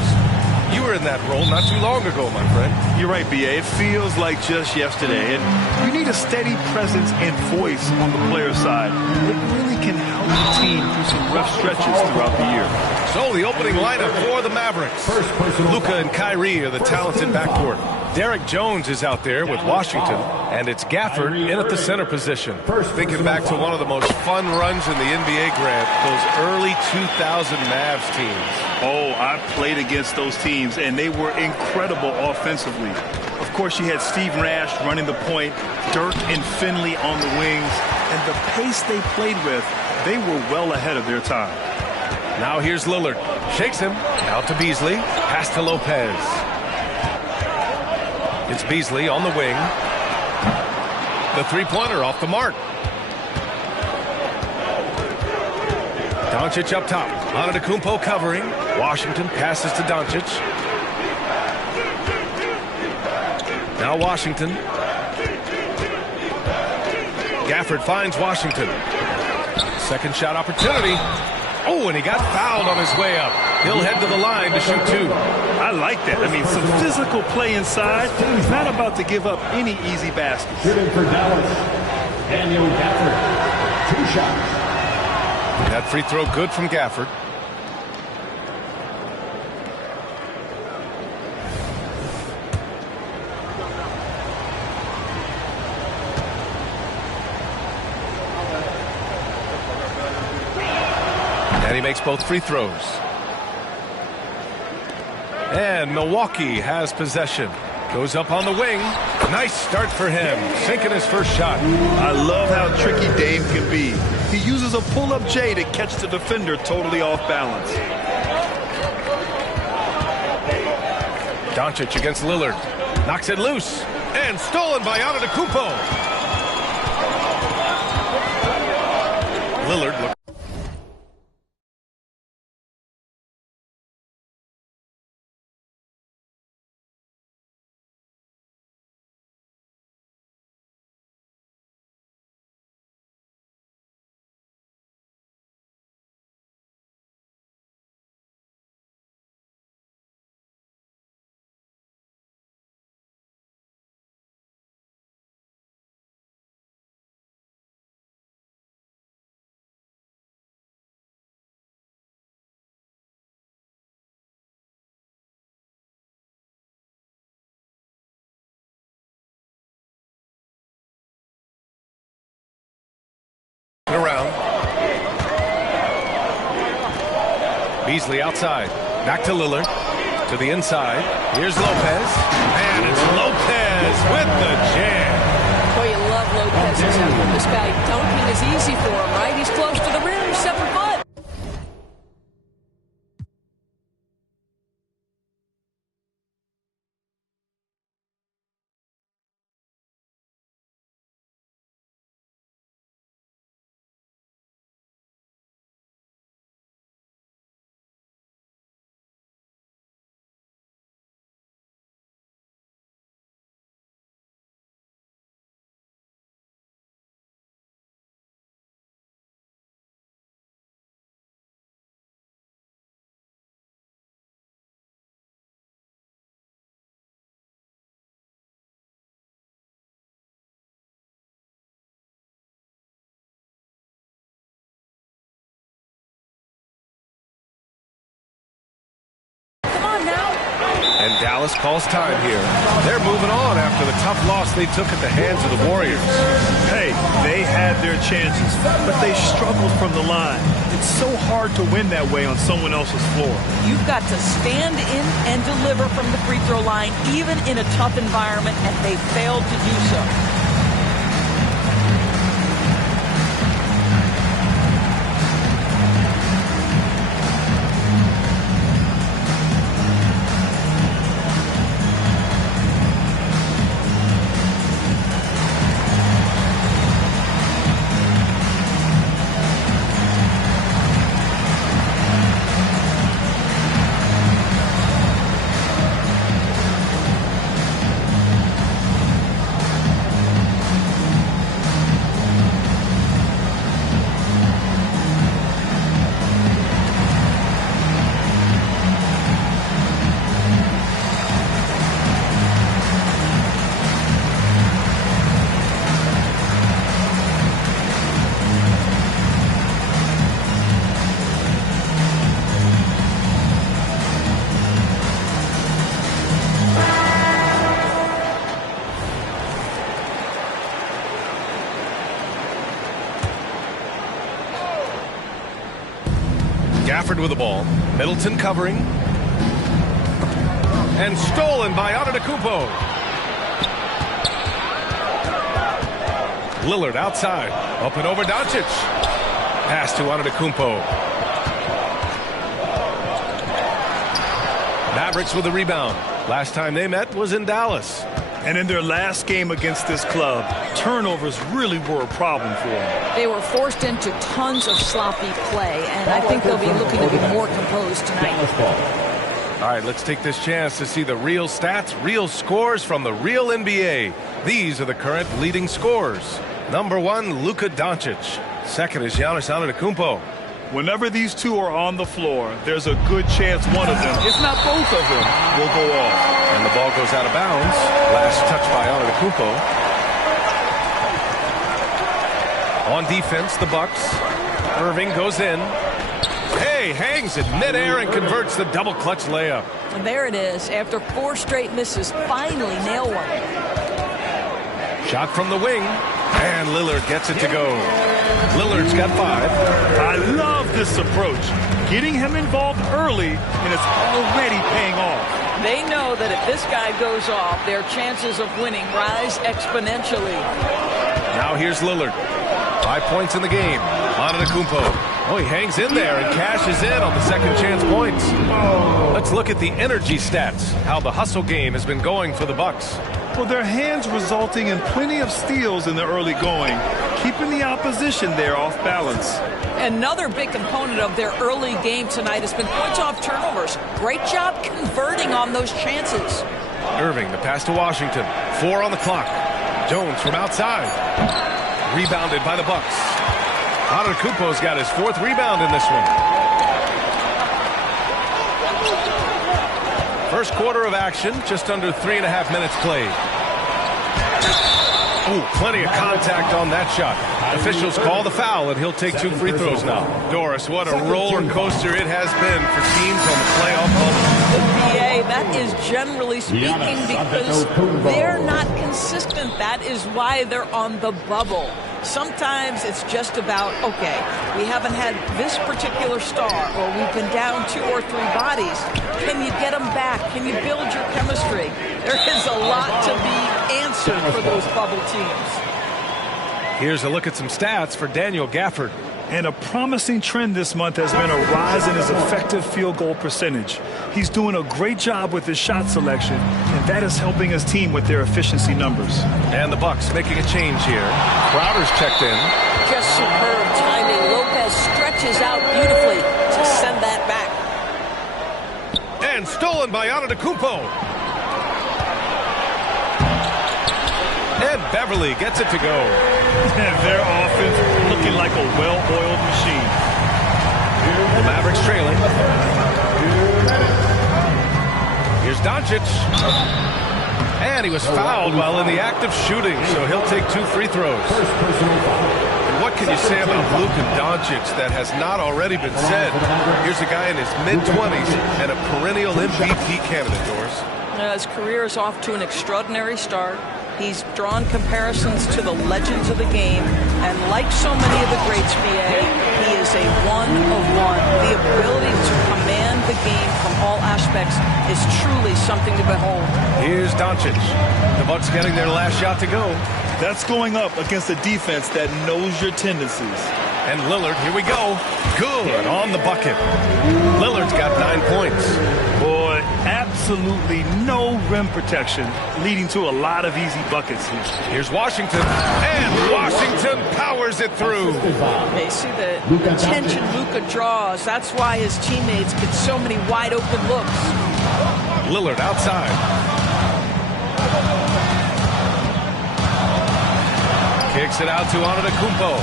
You were in that role not too long ago, my friend. You're right, B.A. It feels like just yesterday. And you need a steady presence and voice on the player side. It really can help the team through some rough stretches throughout the year. So the opening lineup for the Mavericks. Luka and Kyrie are the talented backcourt. Derek Jones is out there with Washington, and it's Gafford in at the center position. Thinking back to one of the most fun runs in the NBA, Grant, those early 2000 Mavs teams. Oh, I played against those teams, and they were incredible offensively. Of course, you had Steve Nash running the point, Dirk and Finley on the wings, and the pace they played with, they were well ahead of their time. Now here's Lillard. Shakes him. Out to Beasley. Pass to Lopez. It's Beasley on the wing. The three-pointer off the mark. Doncic up top. Antetokounmpo covering. Washington passes to Doncic. Now Washington. Gafford finds Washington. Second shot opportunity. Oh, and he got fouled on his way up. He'll head to the line to shoot 2. I like that. I mean, some physical play inside. He's not about to give up any easy baskets. Shooting for Dallas, Daniel Gafford. 2 shots. That free throw good from Gafford. And he makes both free throws. And Milwaukee has possession. Goes up on the wing. Nice start for him. Sinking his first shot. I love how tricky Dame can be. He uses a pull-up J to catch the defender totally off balance. Doncic against Lillard. Knocks it loose. And stolen by Antetokounmpo. Lillard Beasley outside. Back to Lillard. To the inside. Here's Lopez. And it's Lopez with the jam. Boy, you love Lopez's effort. This guy dunking is easy for him, right? He's close to the rim, 7 foot. And Dallas calls time here. They're moving on after the tough loss they took at the hands of the Warriors. Hey, they had their chances, but they struggled from the line. It's so hard to win that way on someone else's floor. You've got to stand in and deliver from the free throw line, even in a tough environment, and they failed to do so. Gafford with the ball. Middleton covering. And stolen by Antetokounmpo. Lillard outside. Up and over Doncic. Pass to Antetokounmpo. Mavericks with the rebound. Last time they met was in Dallas. And in their last game against this club, turnovers really were a problem for them. They were forced into tons of sloppy play, and I think they'll be looking to be more composed tonight. All right, let's take this chance to see the real stats, real scores from the real NBA. These are the current leading scorers. Number 1, Luka Doncic. Second is Giannis Antetokounmpo. Whenever these two are on the floor, there's a good chance one of them, if not both of them, will go off. And the ball goes out of bounds. Last touch by Antetokounmpo. On defense, the Bucks. Irving goes in. Hey, hangs in midair and converts the double clutch layup. And there it is. After 4 straight misses, finally nail one. Shot from the wing. And Lillard gets it to go. Lillard's got 5. I love this approach. Getting him involved early, and it's already paying off. They know that if this guy goes off, their chances of winning rise exponentially. Now here's Lillard. 5 points in the game. Antetokounmpo. Oh, he hangs in there and cashes in on the second chance points. Let's look at the energy stats, how the hustle game has been going for the Bucks. Well, their hands resulting in plenty of steals in the early going, keeping the opposition there off balance. Another big component of their early game tonight has been points off turnovers. Great job converting on those chances. Irving, the pass to Washington. 4 on the clock. Jones from outside. Rebounded by the Bucks. Antetokounmpo's got his 4th rebound in this one. First quarter of action, just under 3.5 minutes played. Oh, plenty of contact on that shot. Officials call the foul, and he'll take 2 free throws now. Doris, what a roller coaster it has been for teams on the playoff bubble. BA, that is generally speaking because they're not consistent. That is why they're on the bubble. Sometimes it's just about, okay, we haven't had this particular star, or we've been down 2 or 3 bodies. Can you get them back? Can you build your chemistry? There is a lot to be answered for those bubble teams. Here's a look at some stats for Daniel Gafford. And a promising trend this month has been a rise in his effective field goal percentage. He's doing a great job with his shot selection, and that is helping his team with their efficiency numbers. And the Bucks making a change here. Crowder's checked in. Just superb timing. Lopez stretches out beautifully to send that back. And stolen by Antetokounmpo. And Beverly gets it to go. And their offense looking like a well-oiled machine. The Mavericks trailing. Here's Doncic. And he was fouled while in the act of shooting, so he'll take 2 free throws. And what can you say about Luka Doncic that has not already been said? Here's a guy in his mid-20s and a perennial MVP candidate, Doris. His career is off to an extraordinary start. He's drawn comparisons to the legends of the game, and like so many of the greats, BA, he is a one-of-one. The ability to command the game from all aspects is truly something to behold. Here's Doncic. The Bucks getting their last shot to go. That's going up against a defense that knows your tendencies. And Lillard, here we go. Good on the bucket. Lillard's got 9 points. Boy, absolutely no rim protection, leading to a lot of easy buckets here. Here's Washington, and Washington powers it through. They see the attention Luka draws. That's why his teammates get so many wide open looks. Lillard outside. Kicks it out to Antetokounmpo.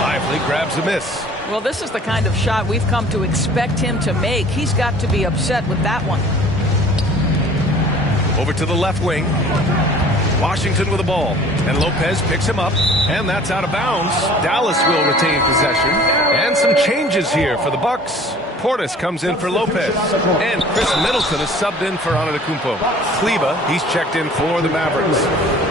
Lively grabs a miss. Well, this is the kind of shot we've come to expect him to make. He's got to be upset with that one. Over to the left wing. Washington with the ball. And Lopez picks him up. And that's out of bounds. Dallas will retain possession. And some changes here for the Bucks. Portis comes in for Lopez. And Chris Middleton is subbed in for Antetokounmpo. Kleber, he's checked in for the Mavericks.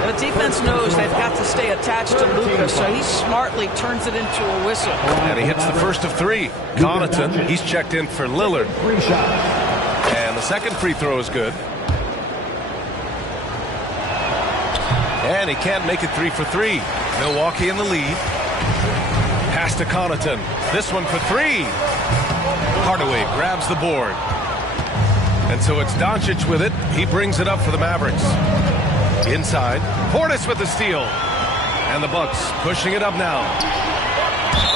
The defense knows they've got to stay attached to Luka, so he smartly turns it into a whistle. And he hits the first of 3. Connaughton, he's checked in for Lillard. And the second free throw is good. And he can't make it 3 for 3. Milwaukee in the lead. Pass to Connaughton. This one for 3. Hardaway grabs the board. And so it's Doncic with it. He brings it up for the Mavericks. Inside. Portis with the steal. And the Bucks pushing it up now.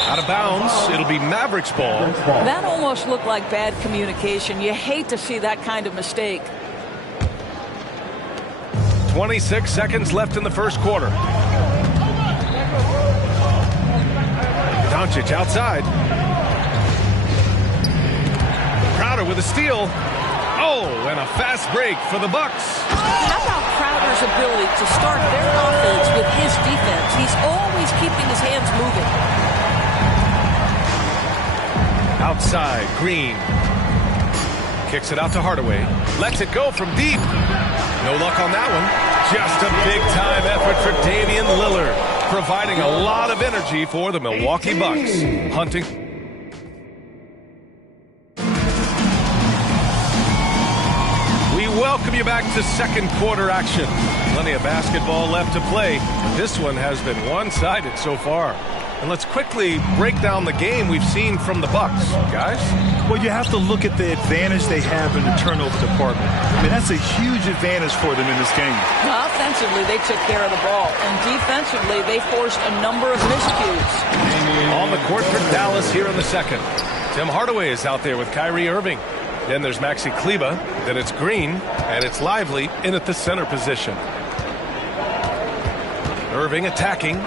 Out of bounds. It'll be Mavericks ball. That almost looked like bad communication. You hate to see that kind of mistake. 26 seconds left in the first quarter. Doncic outside. Crowder with a steal. Oh, and a fast break for the Bucks. How about Crowder's ability to start their offense with his defense? He's always keeping his hands moving. Outside, Green. Kicks it out to Hardaway. Lets it go from deep. No luck on that one. Just a big-time effort for Damian Lillard, providing a lot of energy for the Milwaukee Bucks. Hunting. We welcome you back to second quarter action. Plenty of basketball left to play. This one has been one-sided so far. And let's quickly break down the game we've seen from the Bucks, guys. Well, you have to look at the advantage they have in the turnover department. I mean, that's a huge advantage for them in this game. Offensively, they took care of the ball. And defensively, they forced a number of miscues. On the court for Dallas here in the second. Tim Hardaway is out there with Kyrie Irving. Then there's Maxi Kleber. Then it's Green. And it's Lively in at the center position. Irving attacking.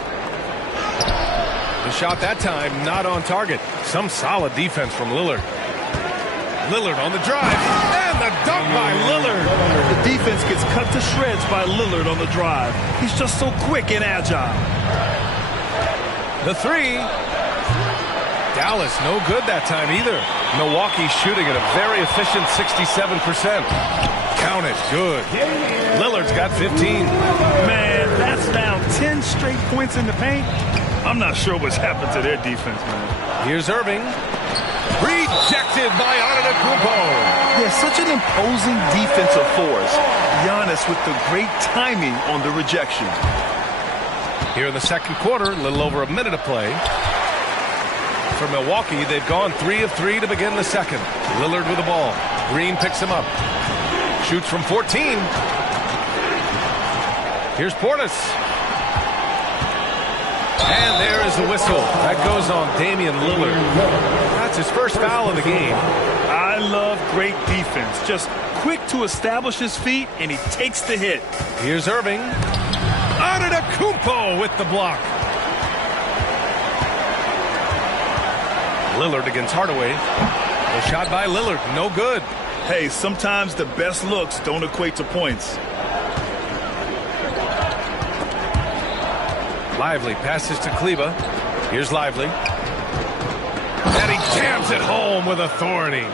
The shot that time not on target. Some solid defense from Lillard. Lillard on the drive. And the dunk by Lillard. The defense gets cut to shreds by Lillard on the drive. He's just so quick and agile. The 3. Dallas no good that time either. Milwaukee shooting at a very efficient 67%. Count it. Good. Lillard's got 15. Man, that's now 10 straight points in the paint. I'm not sure what's happened to their defense, man. Here's Irving. Rejected by Antetokounmpo. Yeah, such an imposing defensive force. Giannis with the great timing on the rejection. Here in the second quarter, a little over a minute of play. For Milwaukee, they've gone 3 of 3 to begin the second. Lillard with the ball. Green picks him up. Shoots from 14. Here's Portis. And there is the whistle. That goes on Damian Lillard. That's his first foul of the game. I love great defense. Just quick to establish his feet, and he takes the hit. Here's Irving. Antetokounmpo with the block. Lillard against Hardaway. A shot by Lillard. No good. Hey, sometimes the best looks don't equate to points. Lively passes to Kleba. Here's Lively. And he jams it home with authority.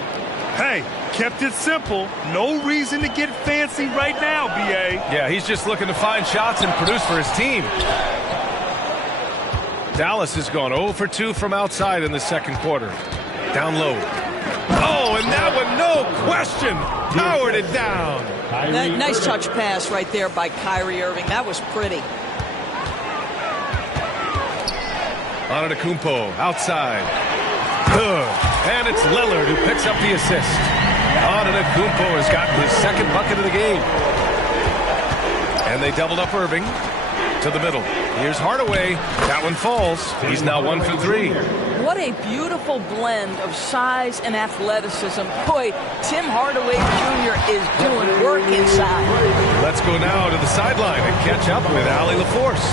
Hey, kept it simple. No reason to get fancy right now, B.A. Yeah, he's just looking to find shots and produce for his team. Dallas has gone 0 for 2 from outside in the second quarter. Down low. Oh, and that one, no question, powered it down. Nice touch pass right there by Kyrie Irving. That was pretty. Antetokounmpo outside. Good. And it's Lillard who picks up the assist. Antetokounmpo has gotten his second bucket of the game. And they doubled up Irving to the middle. Here's Hardaway. That one falls. He's now 1 for 3. What a beautiful blend of size and athleticism. Boy, Tim Hardaway Jr. is doing work inside. Let's go now to the sideline and catch up with Allie LaForce.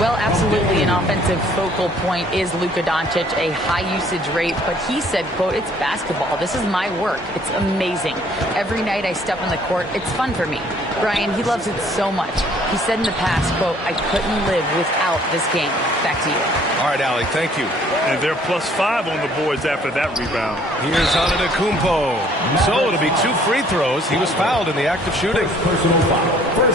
Well, absolutely an offensive focal point is Luka Doncic, a high usage rate, but he said, quote, it's basketball. This is my work. It's amazing. Every night I step on the court, it's fun for me. Brian, he loves it so much. He said in the past, quote, I couldn't live without this game. Back to you. All right, Allie, thank you. And they're +5 on the boards after that rebound. Here's Antetokounmpo. So it'll be 2 free throws. He was fouled in the act of shooting.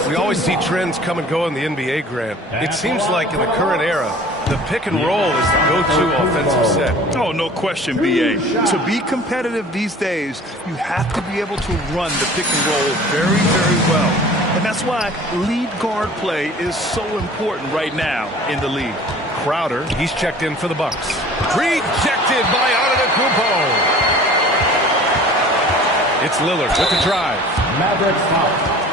We always see trends come and go in the NBA, Grant. It seems like in the current era, the pick and roll is the go-to offensive set. Oh, no question, B.A. To be competitive these days, you have to be able to run the pick and roll very, very well. And that's why lead guard play is so important right now in the league. Crowder, he's checked in for the Bucks. Rejected by Antetokounmpo. It's Lillard with the drive.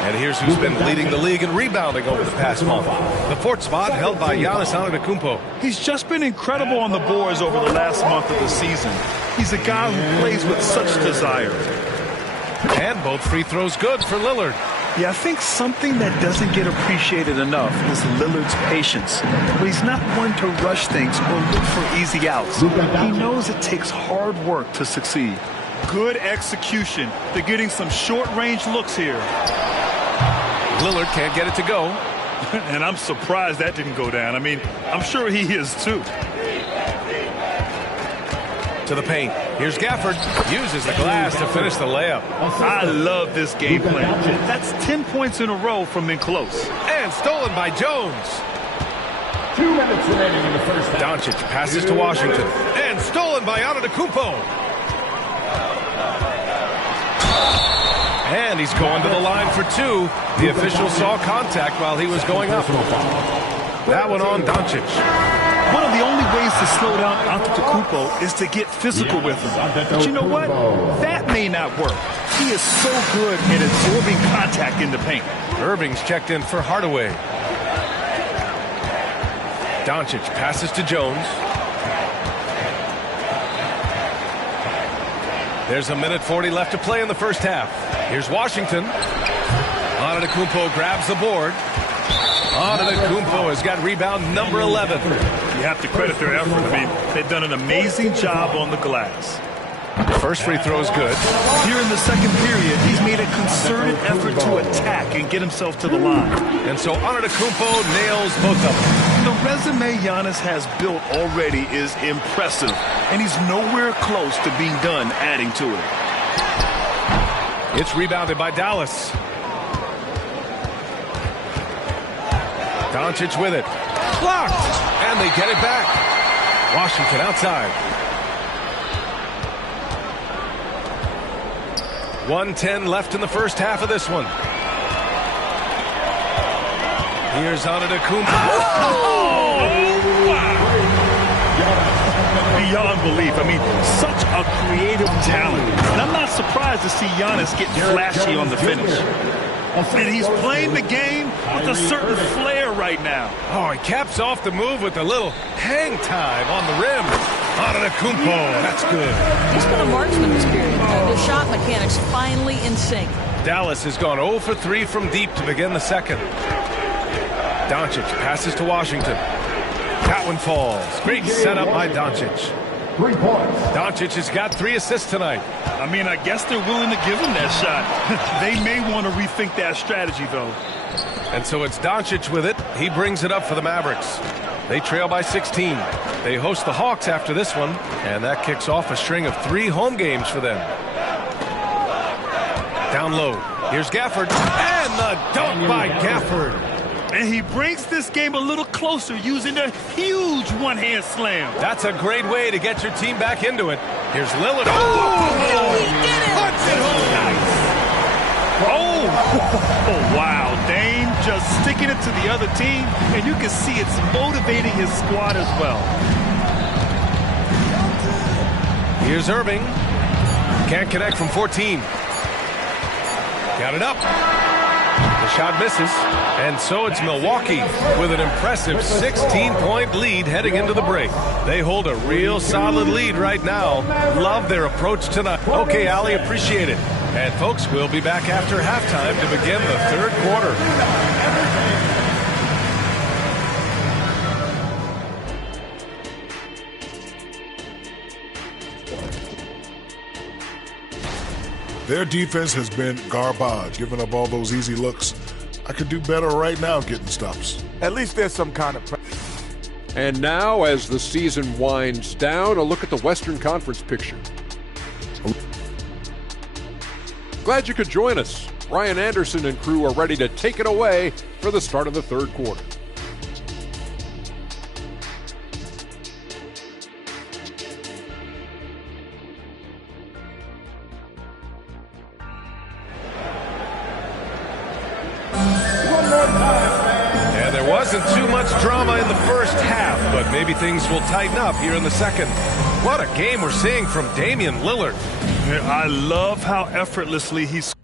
And here's who's been leading the league in rebounding over the past month. The 4th spot held by Giannis Antetokounmpo. He's just been incredible on the boards over the last month of the season. He's a guy who plays with such desire. And both free throws good for Lillard. Yeah, I think something that doesn't get appreciated enough is Lillard's patience. But he's not one to rush things or look for easy outs. He knows it takes hard work to succeed. Good execution. They're getting some short-range looks here. Lillard can't get it to go. And I'm surprised that didn't go down. I mean, I'm sure he is too. To the paint. Here's Gafford. Uses the glass to finish the layup. I love this game plan. That's 10 points in a row from in close. And stolen by Jones. 2 minutes remaining in the first half. Doncic passes to Washington. And stolen by Antetokounmpo. And he's going to the line for 2. The official saw contact while he was going up. That one on Doncic. One of the only ways to slow down Antetokounmpo is to get physical with him. But you know what? That may not work. He is so good at absorbing contact in the paint. Irving's checked in for Hardaway. Doncic passes to Jones. There's 1:40 left to play in the first half. Here's Washington. Antetokounmpo grabs the board. Antetokounmpo has got rebound number 11. You have to credit their effort. I mean, they've done an amazing job on the glass. First free throw is good. Here in the second period, he's made a concerted effort to attack and get himself to the line. And so Antetokounmpo nails both of them. The resume Giannis has built already is impressive, and he's nowhere close to being done adding to it. It's rebounded by Dallas. Doncic with it. Blocked! And they get it back. Washington outside. 1:10 left in the first half of this one. Here's Antetokounmpo. Oh, wow. Beyond belief. I mean, such a creative talent. And I'm not surprised to see Giannis get flashy on the finish. And he's playing the game with a certain flair right now. Oh, he caps off the move with a little hang time on the rim. Antetokounmpo, that's good. He's been a marksman this period. The shot mechanics finally in sync. Dallas has gone 0 for 3 from deep to begin the second. Doncic passes to Washington. That one falls. Great setup by Doncic. 3 points. Doncic has got 3 assists tonight. I mean, I guess they're willing to give him that shot. They may want to rethink that strategy, though. And so it's Doncic with it. He brings it up for the Mavericks. They trail by 16. They host the Hawks after this one, and that kicks off a string of 3 home games for them. Down low. Here's Gafford. And the dunk by Gafford. And he brings this game a little closer using a huge one-hand slam. That's a great way to get your team back into it. Here's Lillard. Oh, he did it! Puts it home. Nice. Oh, wow. Dame just sticking it to the other team, and you can see it's motivating his squad as well. Here's Irving. Can't connect from 14. Got it up. The shot misses, and so it's Milwaukee with an impressive 16-point lead heading into the break. They hold a real solid lead right now. Love their approach tonight. Okay, Ali, appreciate it. And folks, we'll be back after halftime to begin the third quarter. Their defense has been garbage, giving up all those easy looks. I could do better right now getting stops. At least there's some kind of pressure. And now, as the season winds down, a look at the Western Conference picture. Glad you could join us. Ryan Anderson and crew are ready to take it away for the start of the third quarter. Wasn't too much drama in the first half, but maybe things will tighten up here in the second. What a game we're seeing from Damian Lillard. I love how effortlessly he's